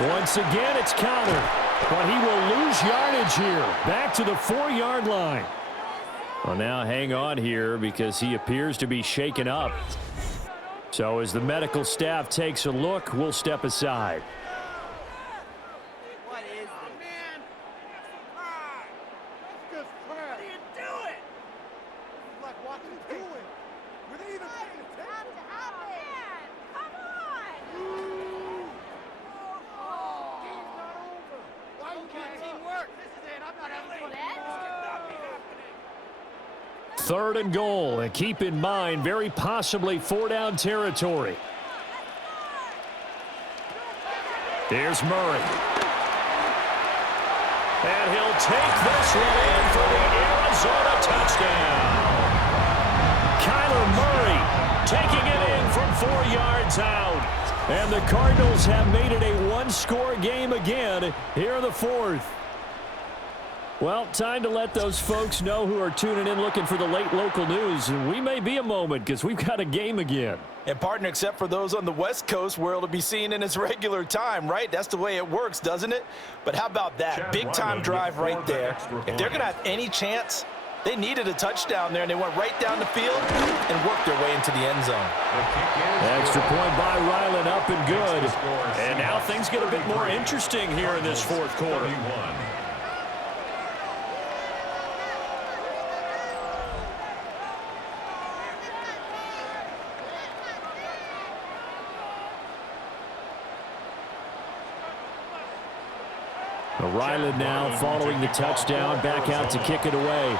Once again, it's countered, but he will lose yardage here. Back to the 4-yard line. Well, now hang on here because he appears to be shaken up. So as the medical staff takes a look, we'll step aside. What is this? Man, that's just crap. How do you do it? It's like watching do it. With even taking a tip. Come on. Why you can't teamwork? This is it. I'm not having fun. This cannot be happening. 3rd and goal, and keep in mind, very possibly 4-down territory. Here's Murray. And he'll take this one in for the Arizona touchdown. Kyler Murray taking it in from 4 yards out. And the Cardinals have made it a 1-score game again here in the 4th. Well, time to let those folks know who are tuning in looking for the late local news. We may be a moment because we've got a game again. And partner, except for those on the West Coast where it'll be seen in its regular time, right? That's the way it works, doesn't it? But how about that? Big-time drive right there. If they're going to have any chance, they needed a touchdown there, and they went right down the field and worked their way into the end zone. Extra point by Ryland, up and good. And now things get a bit more interesting here in this 4th quarter. Ryland now following the touchdown, back out to kick it away.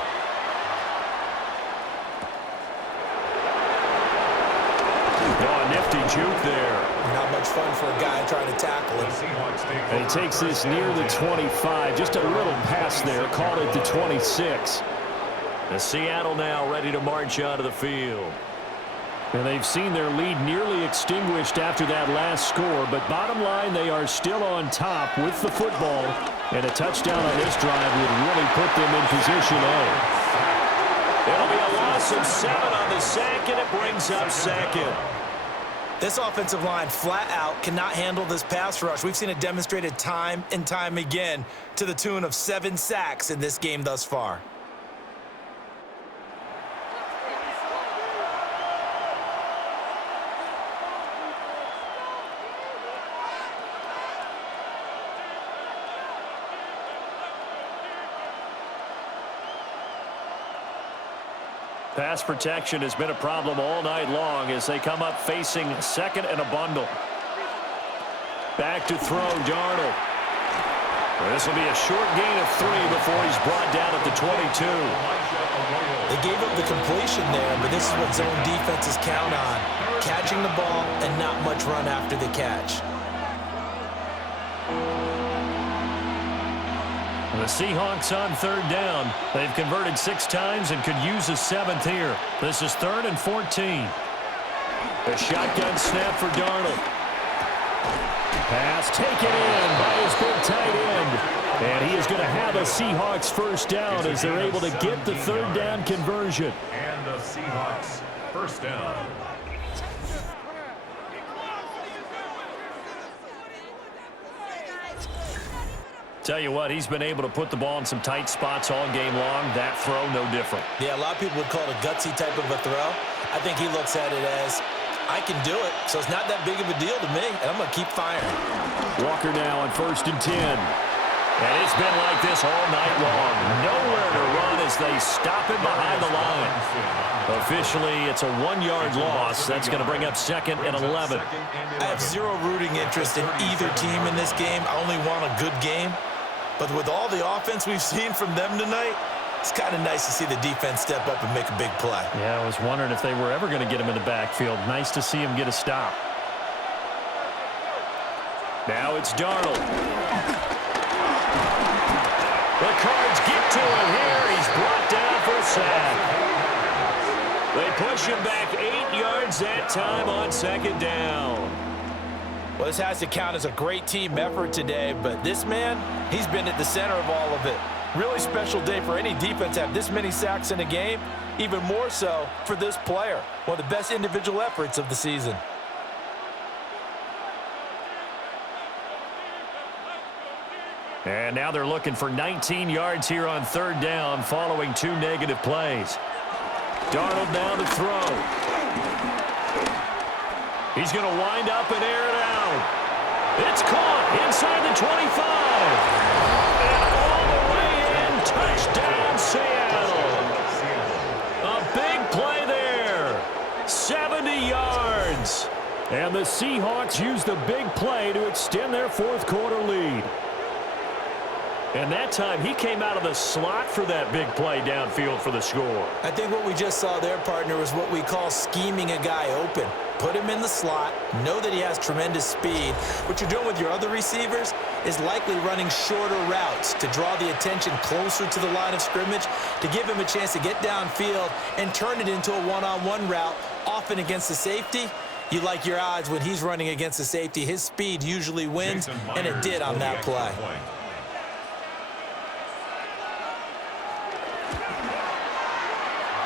Oh, a nifty juke there. Not much fun for a guy trying to tackle him. And he takes this near the 25. Just a little pass there. Called it the 26. The Seattle now ready to march out of the field. And they've seen their lead nearly extinguished after that last score, but bottom line, they are still on top with the football, and a touchdown on this drive would really put them in position A. It'll be a loss of 7 on the sack, and it brings up second. This offensive line flat out cannot handle this pass rush. We've seen it demonstrated time and time again to the tune of 7 sacks in this game thus far. Pass protection has been a problem all night long as they come up facing second and a bundle. Back to throw, Darnold. This will be a short gain of 3 before he's brought down at the 22. They gave up the completion there, but this is what zone defenses count on. Catching the ball and not much run after the catch. The Seahawks on 3rd down. They've converted 6 times and could use a 7th here. This is 3rd and 14. A shotgun snap for Darnold. Pass taken in by his big tight end. And he is going to have a Seahawks first down as they're able to get the 3rd down conversion. And the Seahawks first down. Tell you what, he's been able to put the ball in some tight spots all game long. That throw, no different. Yeah, a lot of people would call it a gutsy type of a throw. I think he looks at it as, I can do it, so it's not that big of a deal to me, and I'm going to keep firing. Walker now on 1st and 10. And it's been like this all night long. Nowhere to run as they stop him behind the line. Officially, it's a 1-yard loss. That's going to bring up 2nd and 11. I have zero rooting interest in either team in this game. I only want a good game. But with all the offense we've seen from them tonight, it's kind of nice to see the defense step up and make a big play. Yeah, I was wondering if they were ever going to get him in the backfield. Nice to see him get a stop. Now it's Darnold. The Cards get to him here. He's brought down for a sack. They push him back 8 yards that time on 2nd down. Well, this has to count as a great team effort today, but this man, he's been at the center of all of it. Really special day for any defense to have this many sacks in a game, even more so for this player. One of the best individual efforts of the season. And now they're looking for 19 yards here on 3rd down following 2 negative plays. Darnold now to throw. He's going to wind up and air it out. It's caught inside the 25. And all the way in, touchdown Seattle. A big play there. 70 yards. And the Seahawks use the big play to extend their 4th quarter lead. And that time, he came out of the slot for that big play downfield for the score. I think what we just saw there, partner, was what we call scheming a guy open. Put him in the slot, know that he has tremendous speed. What you're doing with your other receivers is likely running shorter routes to draw the attention closer to the line of scrimmage, to give him a chance to get downfield and turn it into a one-on-one route, often against the safety. You like your odds when he's running against the safety. His speed usually wins, and it did on that play.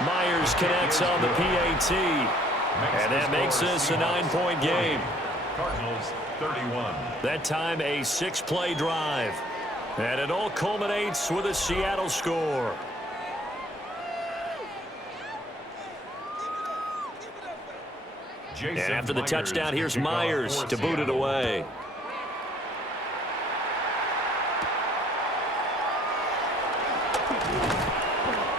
Myers connects on the PAT, and that makes this a 9-point game. Cardinals 31. That time a 6-play drive, and it all culminates with a Seattle score. Jason And after the Myers touchdown, here's to kick off Myers for to boot it Seattle. away.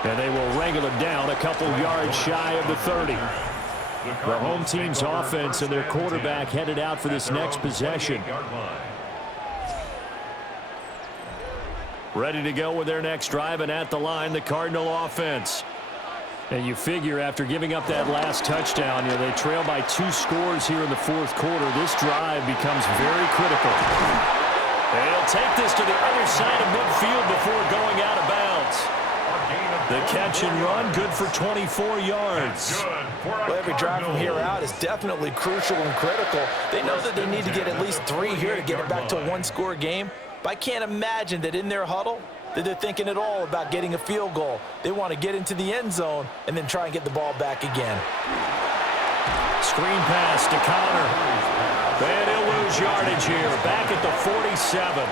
And they will wrangle it down a couple yards shy of the 30. The home team's offense and their quarterback headed out for this next possession. Ready to go with their next drive, and at the line, the Cardinal offense. And you figure after giving up that last touchdown, they trail by 2 scores here in the 4th quarter. This drive becomes very critical. And he'll take this to the other side of midfield before going out of bounds. The catch and run, good for 24 yards. Well, every drive from here out is definitely crucial and critical. They know that they need to get at least 3 here to get it back to a one-score game. But I can't imagine that in their huddle that they're thinking at all about getting a field goal. They want to get into the end zone and then try and get the ball back again. Screen pass to Connor. And he'll lose yardage here, back at the 47.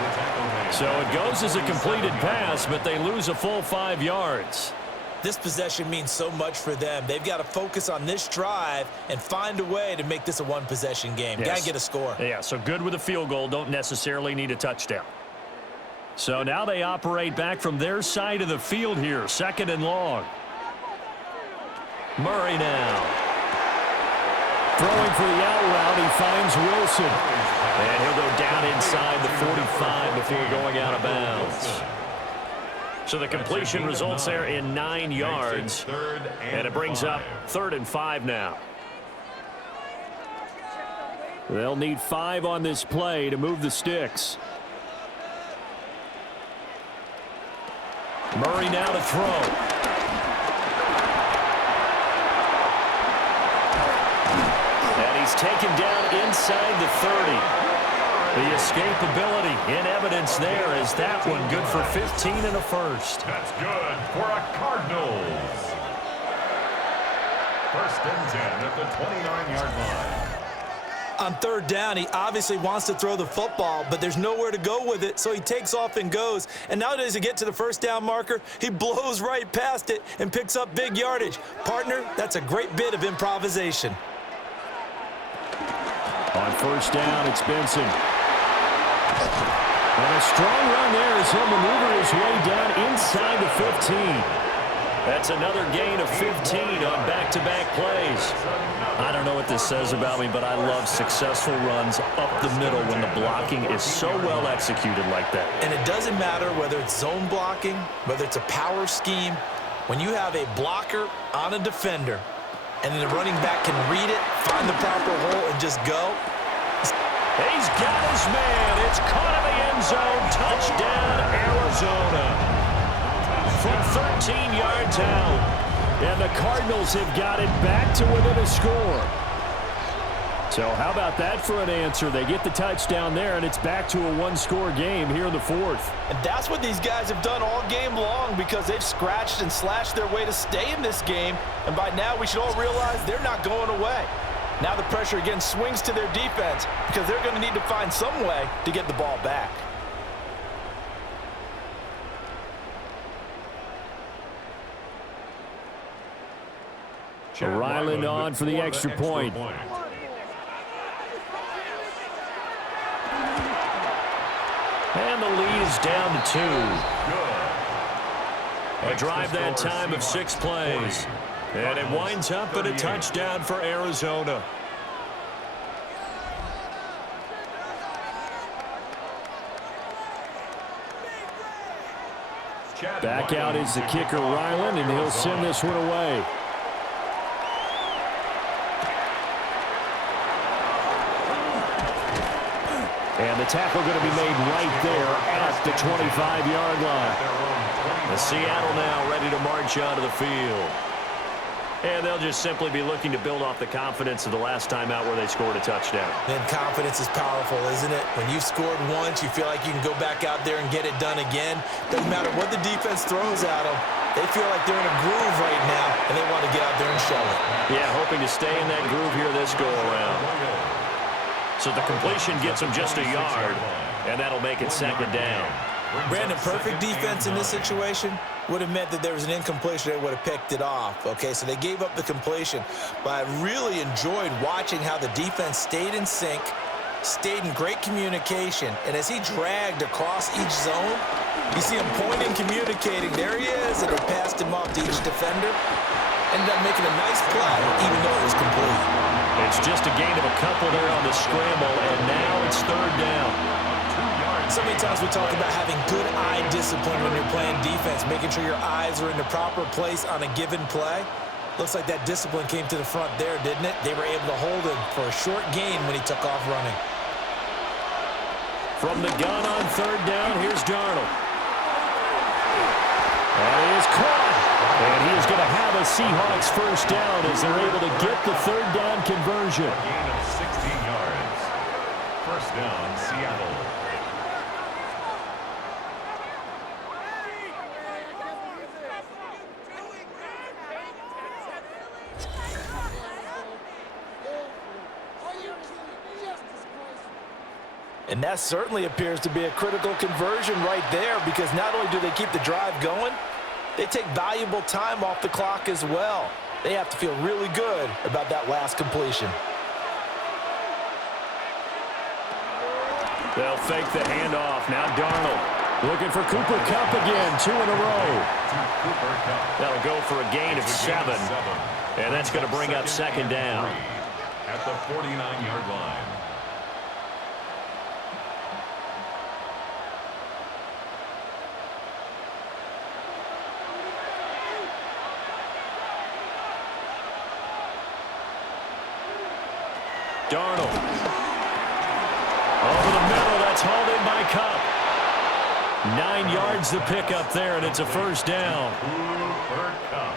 So it goes as a completed pass, but they lose a full 5 yards. This possession means so much for them. They've got to focus on this drive and find a way to make this a one-possession game. Yes. Got to get a score. Yeah, so good with a field goal. Don't necessarily need a touchdown. So now they operate back from their side of the field here. 2nd and long. Murray now. Throwing for the out route, he finds Wilson. And he'll go down inside the 45 before going out of bounds. So the completion results there in 9 yards. And it brings up 3rd and 5 now. They'll need 5 on this play to move the sticks. Murray now to throw. And he's taken down inside the 30. The escapability in evidence there as that one good for 15 and a first. That's good for a Cardinals. 1st and 10 at the 29-yard line. On 3rd down, he obviously wants to throw the football, but there's nowhere to go with it, so he takes off and goes. And nowadays, to get to the 1st down marker, he blows right past it and picks up big yardage. Partner, that's a great bit of improvisation. On 1st down, it's Benson. And a strong run there as he'll maneuver his way down inside the 15. That's another gain of 15 on back-to-back plays. I don't know what this says about me, but I love successful runs up the middle when the blocking is so well executed like that. And it doesn't matter whether it's zone blocking, whether it's a power scheme. When you have a blocker on a defender, and then the running back can read it, find the proper hole, and just go. He's got his man. It's caught in the end zone. Touchdown, Arizona. From 13 yards out. And the Cardinals have got it back to within a score. So how about that for an answer? They get the touchdown there, and it's back to a one-score game here in the 4th. And that's what these guys have done all game long because they've scratched and slashed their way to stay in this game. And by now, we should all realize they're not going away. Now the pressure again swings to their defense because they're going to need to find some way to get the ball back. Ryland on for the extra point. And the lead is down to 2. A drive that time of 6 plays. And it winds up at a touchdown for Arizona. Back out is the kicker, Ryland, and he'll send this one away. And the tackle going to be made right there at the 25-yard line. The Seattle now ready to march onto the field. And they'll just simply be looking to build off the confidence of the last time out where they scored a touchdown. Then confidence is powerful, isn't it? When you've scored once, you feel like you can go back out there and get it done again. Doesn't matter what the defense throws at them. They feel like they're in a groove right now, and they want to get out there and show it. Yeah, hoping to stay in that groove here this go-around. So the completion gets them just a yard, and that'll make it 2nd down. Brandon, perfect defense in this situation would have meant that there was an incompletion. They would have picked it off. Okay, so they gave up the completion. But I really enjoyed watching how the defense stayed in sync, stayed in great communication. And as he dragged across each zone, you see him pointing, communicating. There he is, and they passed him off to each defender. Ended up making a nice play, even though it was complete. It's just a gain of a couple there on the scramble, and now it's 3rd down. So many times we talk about having good eye discipline when you're playing defense, making sure your eyes are in the proper place on a given play. Looks like that discipline came to the front there, didn't it? They were able to hold him for a short gain when he took off running. From the gun on 3rd down, here's Darnold. And he is caught. And he is going to have a Seahawks first down as they're able to get the third down conversion. A gain of 16 yards. First down, Seattle. And that certainly appears to be a critical conversion right there, because not only do they keep the drive going, they take valuable time off the clock as well. They have to feel really good about that last completion. They'll fake the handoff. Now Darnold looking for Cooper Kupp again, 2 in a row. That'll go for a gain of 7. And that's going to bring up second down. At the 49-yard line. Darnold. Over the middle, that's hauled in by Kupp. 9 yards the pickup there, and it's a first down. Cooper Kupp.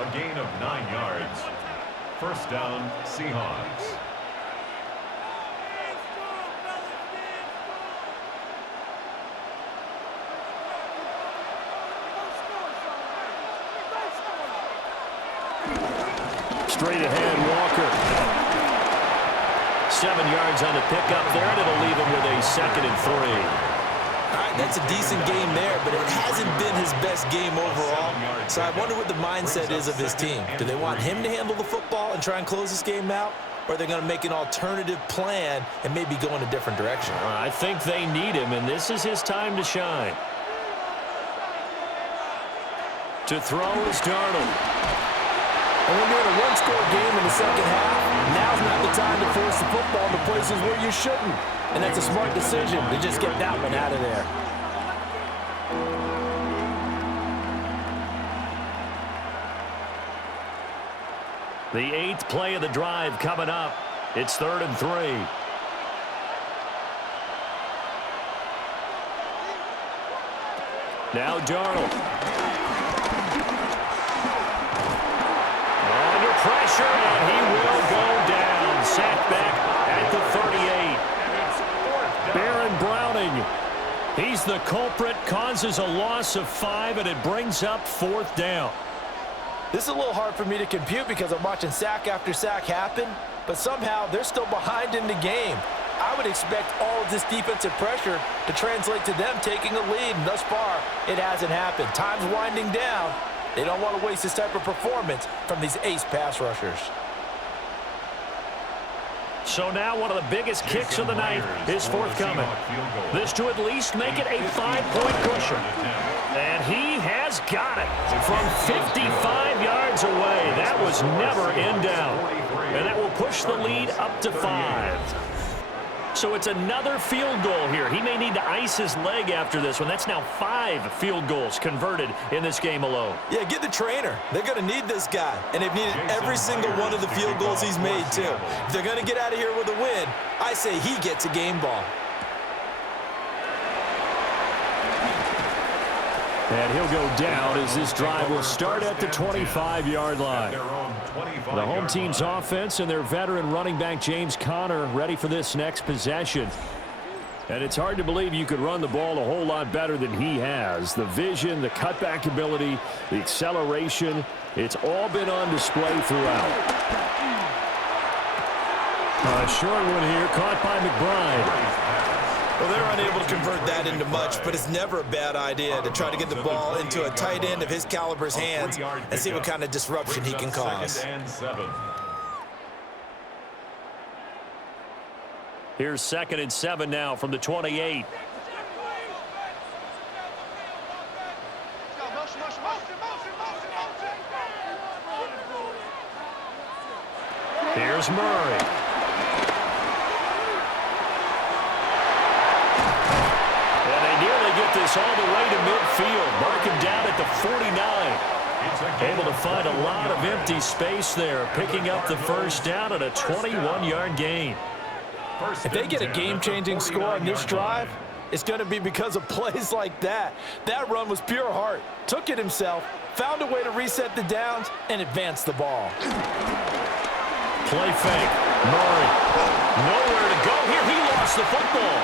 A gain of 9 yards. First down, Seahawks. Straight ahead, Walker. 7 yards on the pickup there, and it'll leave him with a 2nd and 3. All right, that's a decent game there, but it hasn't been his best game overall. So I wonder what the mindset is of his team. Do they want him to handle the football and try and close this game out? Or are they going to make an alternative plan and maybe go in a different direction? I think they need him, and this is his time to shine. To throw is Darnold. And when you're in a one-score game in the second half, now's not the time to force the football to places where you shouldn't. And that's a smart decision to just get that one out of there. The 8th play of the drive coming up. It's 3rd and 3. Now Darnold. Under pressure, and he will go down. Sacked back at the 38. Baron Browning. He's the culprit, causes a loss of 5, and it brings up 4th down. This is a little hard for me to compute because I'm watching sack after sack happen, but somehow they're still behind in the game. I would expect all of this defensive pressure to translate to them taking a lead, and thus far, it hasn't happened. Time's winding down. They don't want to waste this type of performance from these ace pass rushers. So now one of the biggest kicks of the night is forthcoming. This to at least make it a 5-point cushion. And he has got it from 55 yards away. That was never in doubt. And that will push the lead up to 5. So it's another field goal here. He may need to ice his leg after this one. That's now 5 field goals converted in this game alone. Yeah, get the trainer. They're going to need this guy. And they've needed every single one of the field goals he's made, too. If they're going to get out of here with a win, I say he gets a game ball. And he'll go down as this drive will start at the 25-yard line. The home team's offense and their veteran running back James Conner ready for this next possession. And it's hard to believe you could run the ball a whole lot better than he has. The vision, the cutback ability, the acceleration, it's all been on display throughout. A short one here, caught by McBride. Well, they're unable to convert that into much, but it's never a bad idea to try to get the ball into a tight end of his caliber's hands and see what kind of disruption he can cause. Here's 2nd and 7 now from the 28. Here's Murray. Get this all the way to midfield. Mark him down at the 49. Able to find a lot of empty space there, picking up the first down at a 21-yard gain. If they get a game-changing score on this drive, It's going to be because of plays like that. That run was pure heart. Took it himself, found a way to reset the downs, and advance the ball. Play fake. Murray. Nowhere to go here. He lost the football.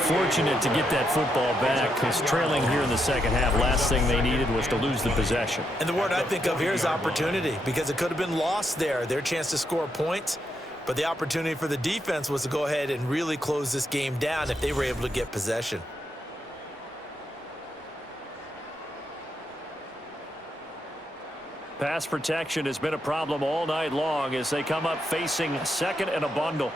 Fortunate to get that football back because trailing here in the second half, last thing they needed was to lose the possession. And the word I think of here is opportunity, because it could have been lost there. Their chance to score points, but the opportunity for the defense was to go ahead and really close this game down if they were able to get possession. Pass protection has been a problem all night long as they come up facing second and a bundle.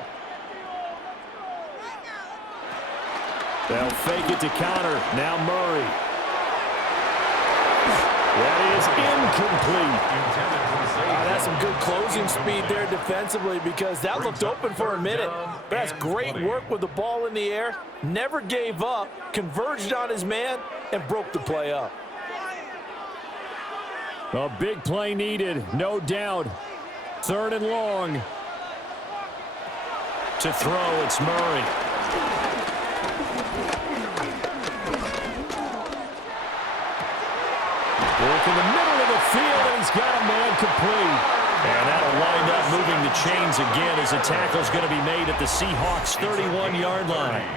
They'll fake it to counter. Now Murray. That is incomplete. That's some good closing speed there defensively, because that looked open for a minute. That's great work with the ball in the air. Never gave up, converged on his man, and broke the play up. A big play needed, no doubt. Third and long. To throw, it's Murray. Work in the middle of the field, and he's got a man complete. And that'll wind up moving the chains again as the tackle's going to be made at the Seahawks' 31-yard line.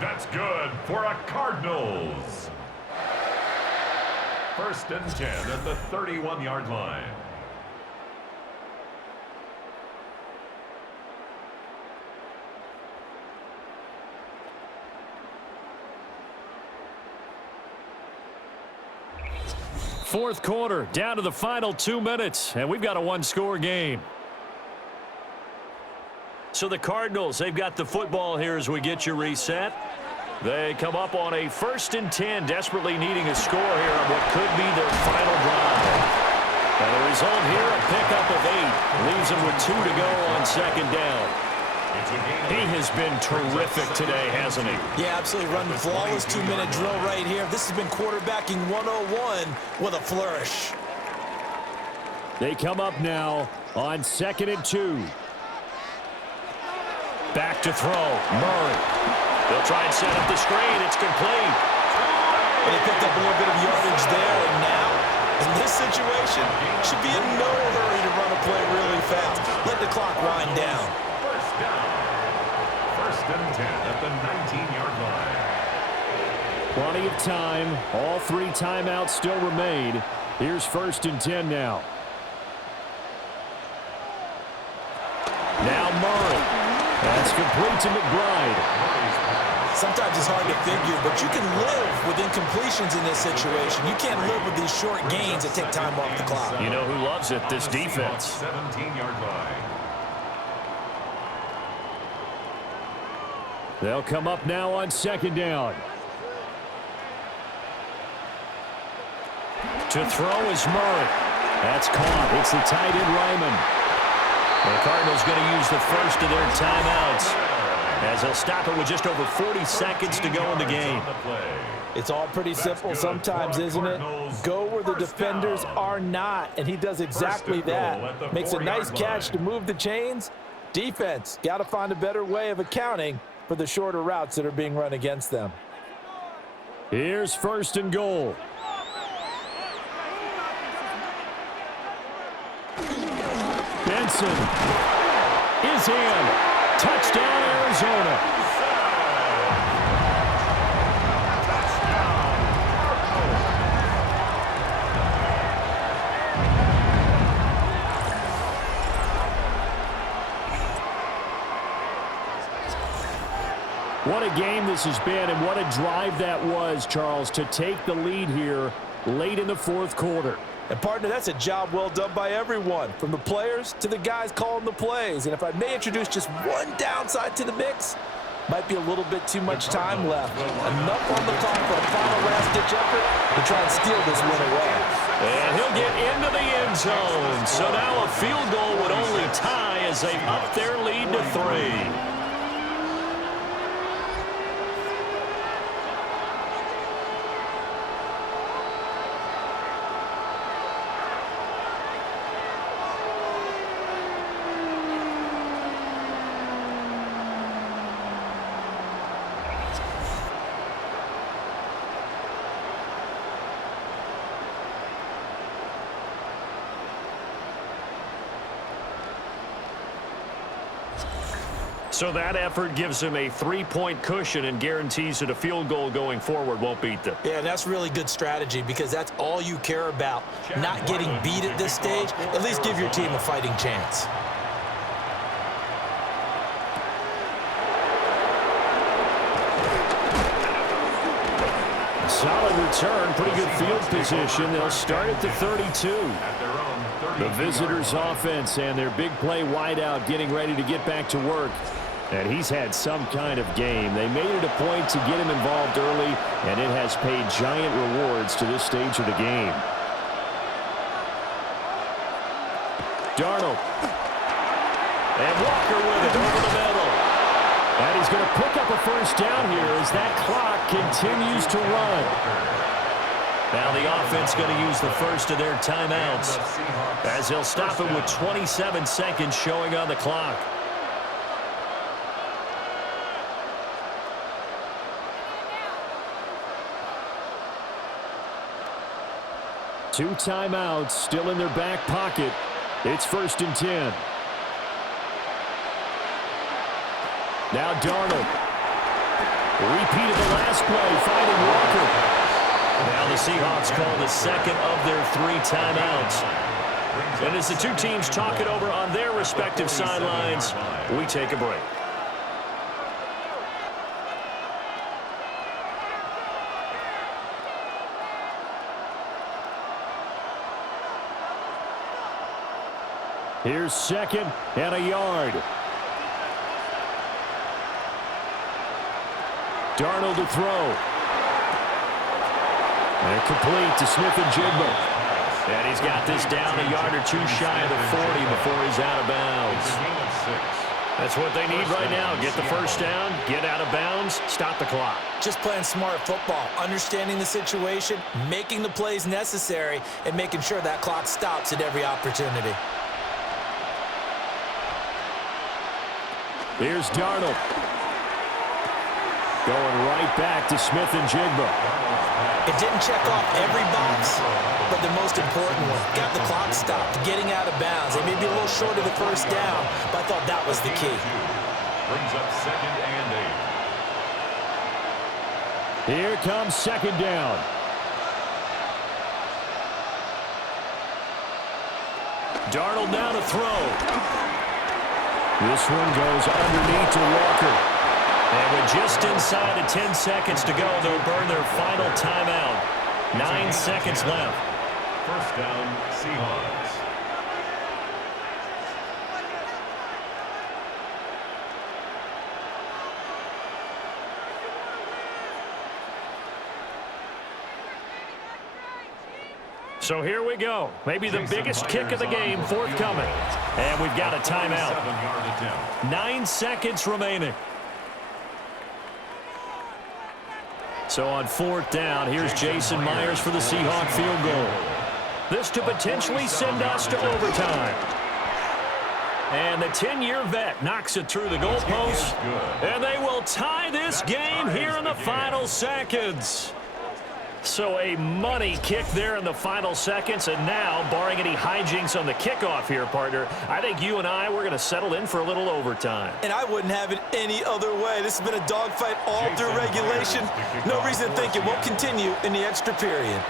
That's good for a Cardinals. First and 10 at the 31-yard line. Fourth quarter, down to the final 2 minutes, and we've got a one-score game. So the Cardinals, they've got the football here as we get you reset. They come up on a 1st and 10, desperately needing a score here on what could be their final drive. And the result here, a pickup of 8, leaves them with 2 to go on second down. He has been terrific today, hasn't he? Yeah, absolutely. Run the flawless 2-minute drill right here. This has been quarterbacking 101 with a flourish. They come up now on 2nd and 2. Back to throw. Murray. They'll try and set up the screen. It's complete. And they picked up a little bit of yardage there, and now, in this situation, should be in no hurry to run a play really fast. Let the clock wind down. First down. 1st and 10 at the 19-yard line. Plenty of time. All 3 timeouts still remain. Here's 1st and 10 now. Now Murray. That's complete to McBride. Sometimes it's hard to figure, but you can live with incompletions in this situation. You can't live with these short gains that take time off the clock. You know who loves it? This defense. 17-yard line. They'll come up now on 2nd down. To throw is Murray. That's caught. It's the tight end, Ryman. The Cardinals going to use the first of their timeouts as they'll stop it with just over 40 seconds to go in the game. It's all pretty simple sometimes, isn't it? Go where the defenders are not, and he does exactly that. Makes a nice catch to move the chains. Defense, got to find a better way of accounting for the shorter routes that are being run against them. Here's 1st and goal. Benson is in. Touchdown, Arizona. What a game this has been, and what a drive that was, Charles, to take the lead here late in the 4th quarter. And, partner, that's a job well done by everyone, from the players to the guys calling the plays. And if I may introduce just one downside to the mix, might be a little bit too much time left. Enough on the clock for a final last-ditch effort to try and steal this win away. And he'll get into the end zone. So now a field goal would only tie as they up their lead to 3. So that effort gives him a 3-point cushion and guarantees that a field goal going forward won't beat them. Yeah, that's really good strategy because that's all you care about. Not getting beat at this stage. At least give your team a fighting chance. Solid return, pretty good field position. They'll start at the 32. The visitors' offense and their big play wideout getting ready to get back to work. And he's had some kind of game. They made it a point to get him involved early, and it has paid giant rewards to this stage of the game. Darnold. And Walker with it over the middle. And he's going to pick up a first down here as that clock continues to run. Now the offense going to use the first of their timeouts as they'll stop it with 27 seconds showing on the clock. Two timeouts still in their back pocket. It's 1st and 10. Now Darnold. Repeat of the last play, finding Walker. Now the Seahawks call the second of their 3 timeouts. And as the two teams talk it over on their respective sidelines, we take a break. Here's 2nd and a yard. Darnold to throw. And complete to Smith-Njigba. And he's got this down a yard or two shy of the 40 before he's out of bounds. That's what they need right now. Get the first down, get out of bounds, stop the clock. Just playing smart football, understanding the situation, making the plays necessary, and making sure that clock stops at every opportunity. Here's Darnold. Going right back to Smith-Njigba. It didn't check off every box, but the most important one, got the clock stopped, getting out of bounds. They may be a little short of the first down, but I thought that was the key. Brings up 2nd and 8. Here comes 2nd down. Darnold now to throw. This one goes underneath to Walker. And with just inside of 10 seconds to go, they'll burn their final timeout. 9 seconds left. First down, Seahawks. So here we go. Maybe the biggest kick of the game forthcoming. And we've got a timeout. 9 seconds remaining. So on 4th down, here's Jason Myers for the Seahawk field goal. This to potentially send us to overtime. And the 10-year vet knocks it through the goalpost. And they will tie this game here in the final seconds. So a money kick there in the final seconds. And now, barring any hijinks on the kickoff here, partner, I think you and I, we're going to settle in for a little overtime. And I wouldn't have it any other way. This has been a dogfight all through regulation. No reason to think it won't continue in the extra period.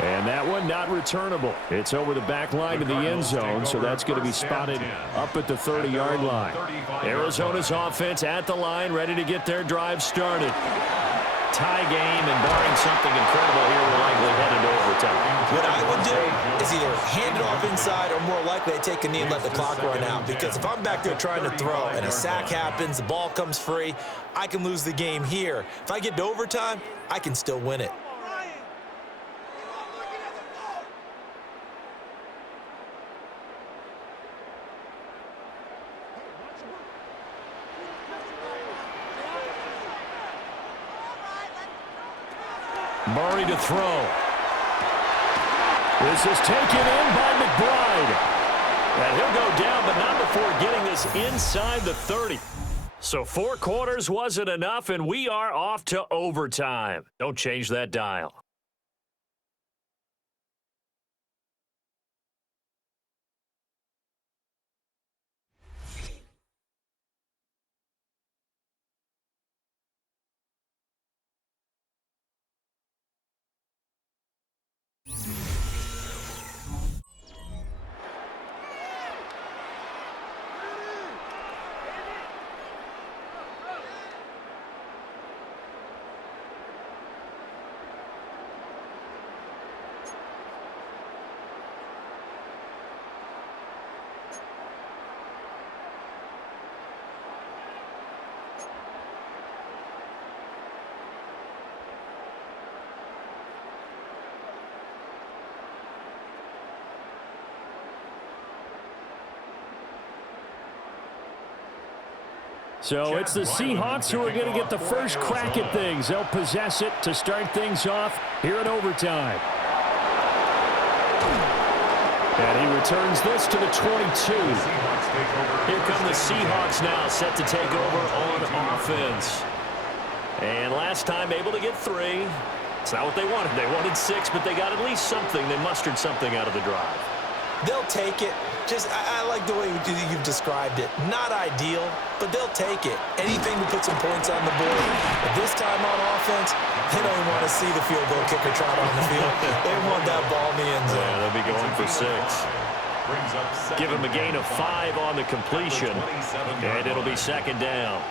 And that one not returnable. It's over the back line to the end zone, so that's going to be spotted up at the 30-yard line. Arizona's offense at the line, ready to get their drive started. Tie game, and barring something incredible here, we're likely headed to overtime. What I would do is either hand it off inside or more likely to take a knee and let the clock run out. Because if I'm back there trying to throw and a sack happens, the ball comes free, I can lose the game here. If I get to overtime, I can still win it. Murray to throw. This is taken in by McBride. And he'll go down, but not before getting this inside the 30. So 4 quarters wasn't enough, and we are off to overtime. Don't change that dial. So it's the Seahawks who are going to get the first crack at things. They'll possess it to start things off here in overtime. And he returns this to the 22. Here come the Seahawks now, set to take over on offense. And last time able to get 3. It's not what they wanted. They wanted 6, but they got at least something. They mustered something out of the drive. They'll take it. I like the way you've described it. Not ideal, but they'll take it. Anything to put some points on the board. But this time on offense, they don't even want to see the field goal kicker trot on the field. They want that ball in the end zone. Yeah, they'll be going for 6. Give him a gain of 5 on the completion, and it'll be second down.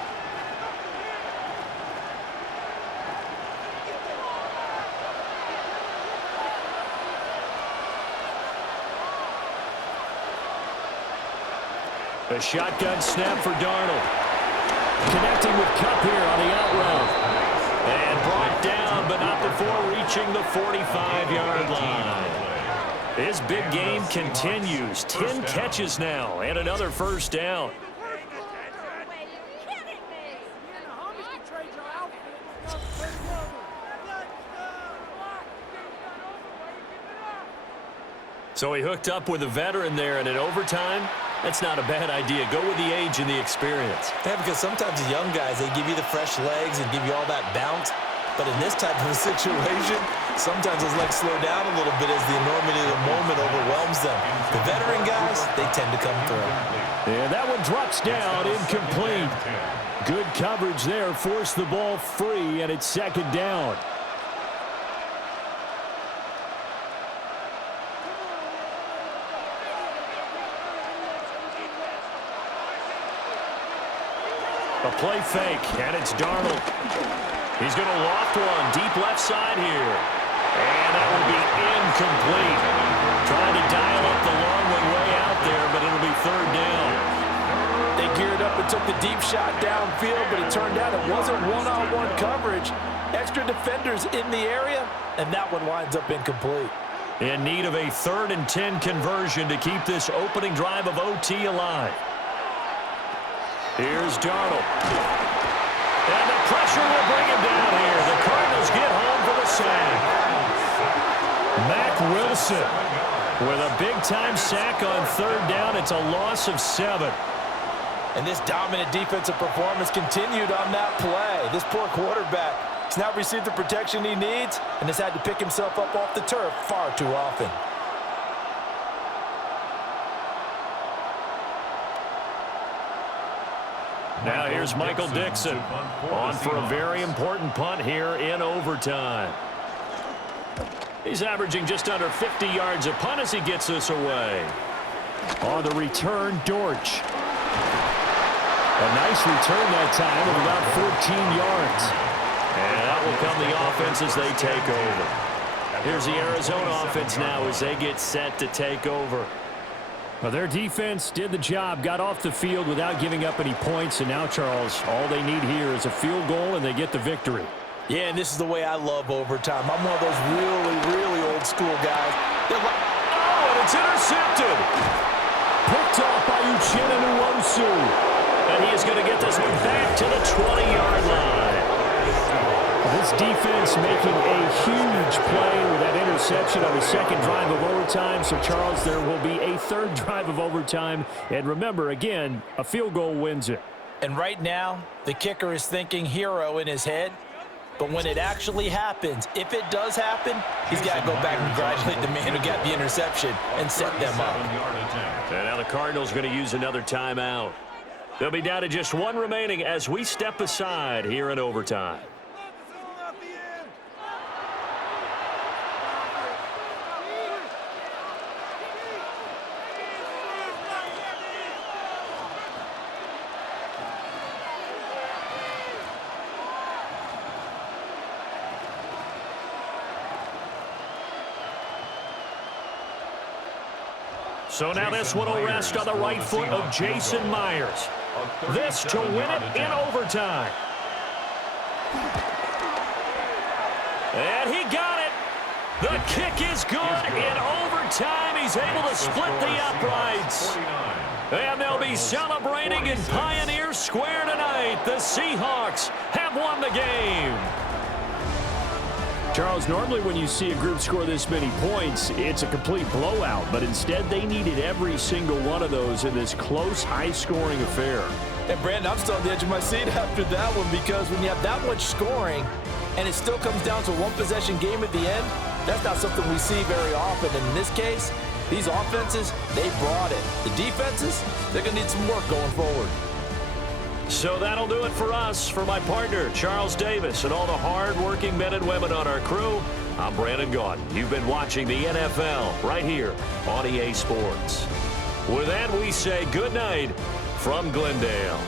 A shotgun snap for Darnold. Connecting with Kupp here on the out route. And brought down, but not before reaching the 45-yard line. His big game continues. 10 catches now, and another first down. So he hooked up with a veteran there, and in overtime, that's not a bad idea. Go with the age and the experience. Yeah, because sometimes the young guys, they give you the fresh legs and give you all that bounce. But in this type of a situation, sometimes those legs slow down a little bit as the enormity of the moment overwhelms them. The veteran guys, they tend to come through. And that one drops down, incomplete. Good coverage there, forced the ball free, and it's second down. A play fake, and it's Darnold. He's going to loft one deep left side here. And that will be incomplete. Trying to dial up the long one way out there, but it'll be third down. They geared up and took the deep shot downfield, but it turned out it wasn't one-on-one coverage. Extra defenders in the area, and that one winds up incomplete. In need of a 3rd and 10 conversion to keep this opening drive of OT alive. Here's Darnold. And the pressure will bring him down here. The Cardinals get home for the sack. Mack Wilson with a big-time sack on 3rd down. It's a loss of 7. And this dominant defensive performance continued on that play. This poor quarterback has now received the protection he needs and has had to pick himself up off the turf far too often. Now here's Michael Dixon on for a very important punt here in overtime. He's averaging just under 50 yards a punt as he gets this away. On the return, Dortch. A nice return that time of about 14 yards. And that will come the offense as they take over. Here's the Arizona offense now as they get set to take over. Well, their defense did the job, got off the field without giving up any points, and now, Charles, all they need here is a field goal, and they get the victory. Yeah, and this is the way I love overtime. I'm one of those really, really old school guys. Oh, and it's intercepted. Picked off by Uchenna Nwosu. And he is going to get this one back to the 20-yard line. This defense making a huge play with that interception on the second drive of overtime. So, Charles, there will be a 3rd drive of overtime. And remember, again, a field goal wins it. And right now, the kicker is thinking hero in his head. But when it actually happens, if it does happen, he's got to go back and congratulate the man who got the interception and set them up. And now the Cardinals are going to use another timeout. They'll be down to just 1 remaining as we step aside here in overtime. So now this one will rest on the right foot of Jason Myers. This to win it in overtime. And he got it. The kick is good in overtime. He's able to split the uprights. And they'll be celebrating in Pioneer Square tonight. The Seahawks have won the game. Charles, normally when you see a group score this many points, it's a complete blowout. But instead, they needed every single one of those in this close, high-scoring affair. And, Brandon, I'm still on the edge of my seat after that one, because when you have that much scoring and it still comes down to a one-possession game at the end, that's not something we see very often. And in this case, these offenses, they brought it. The defenses, they're going to need some work going forward. So that'll do it for us. For my partner, Charles Davis, and all the hard-working men and women on our crew, I'm Brandon Gaudin. You've been watching the NFL right here on EA Sports. With that, we say good night from Glendale.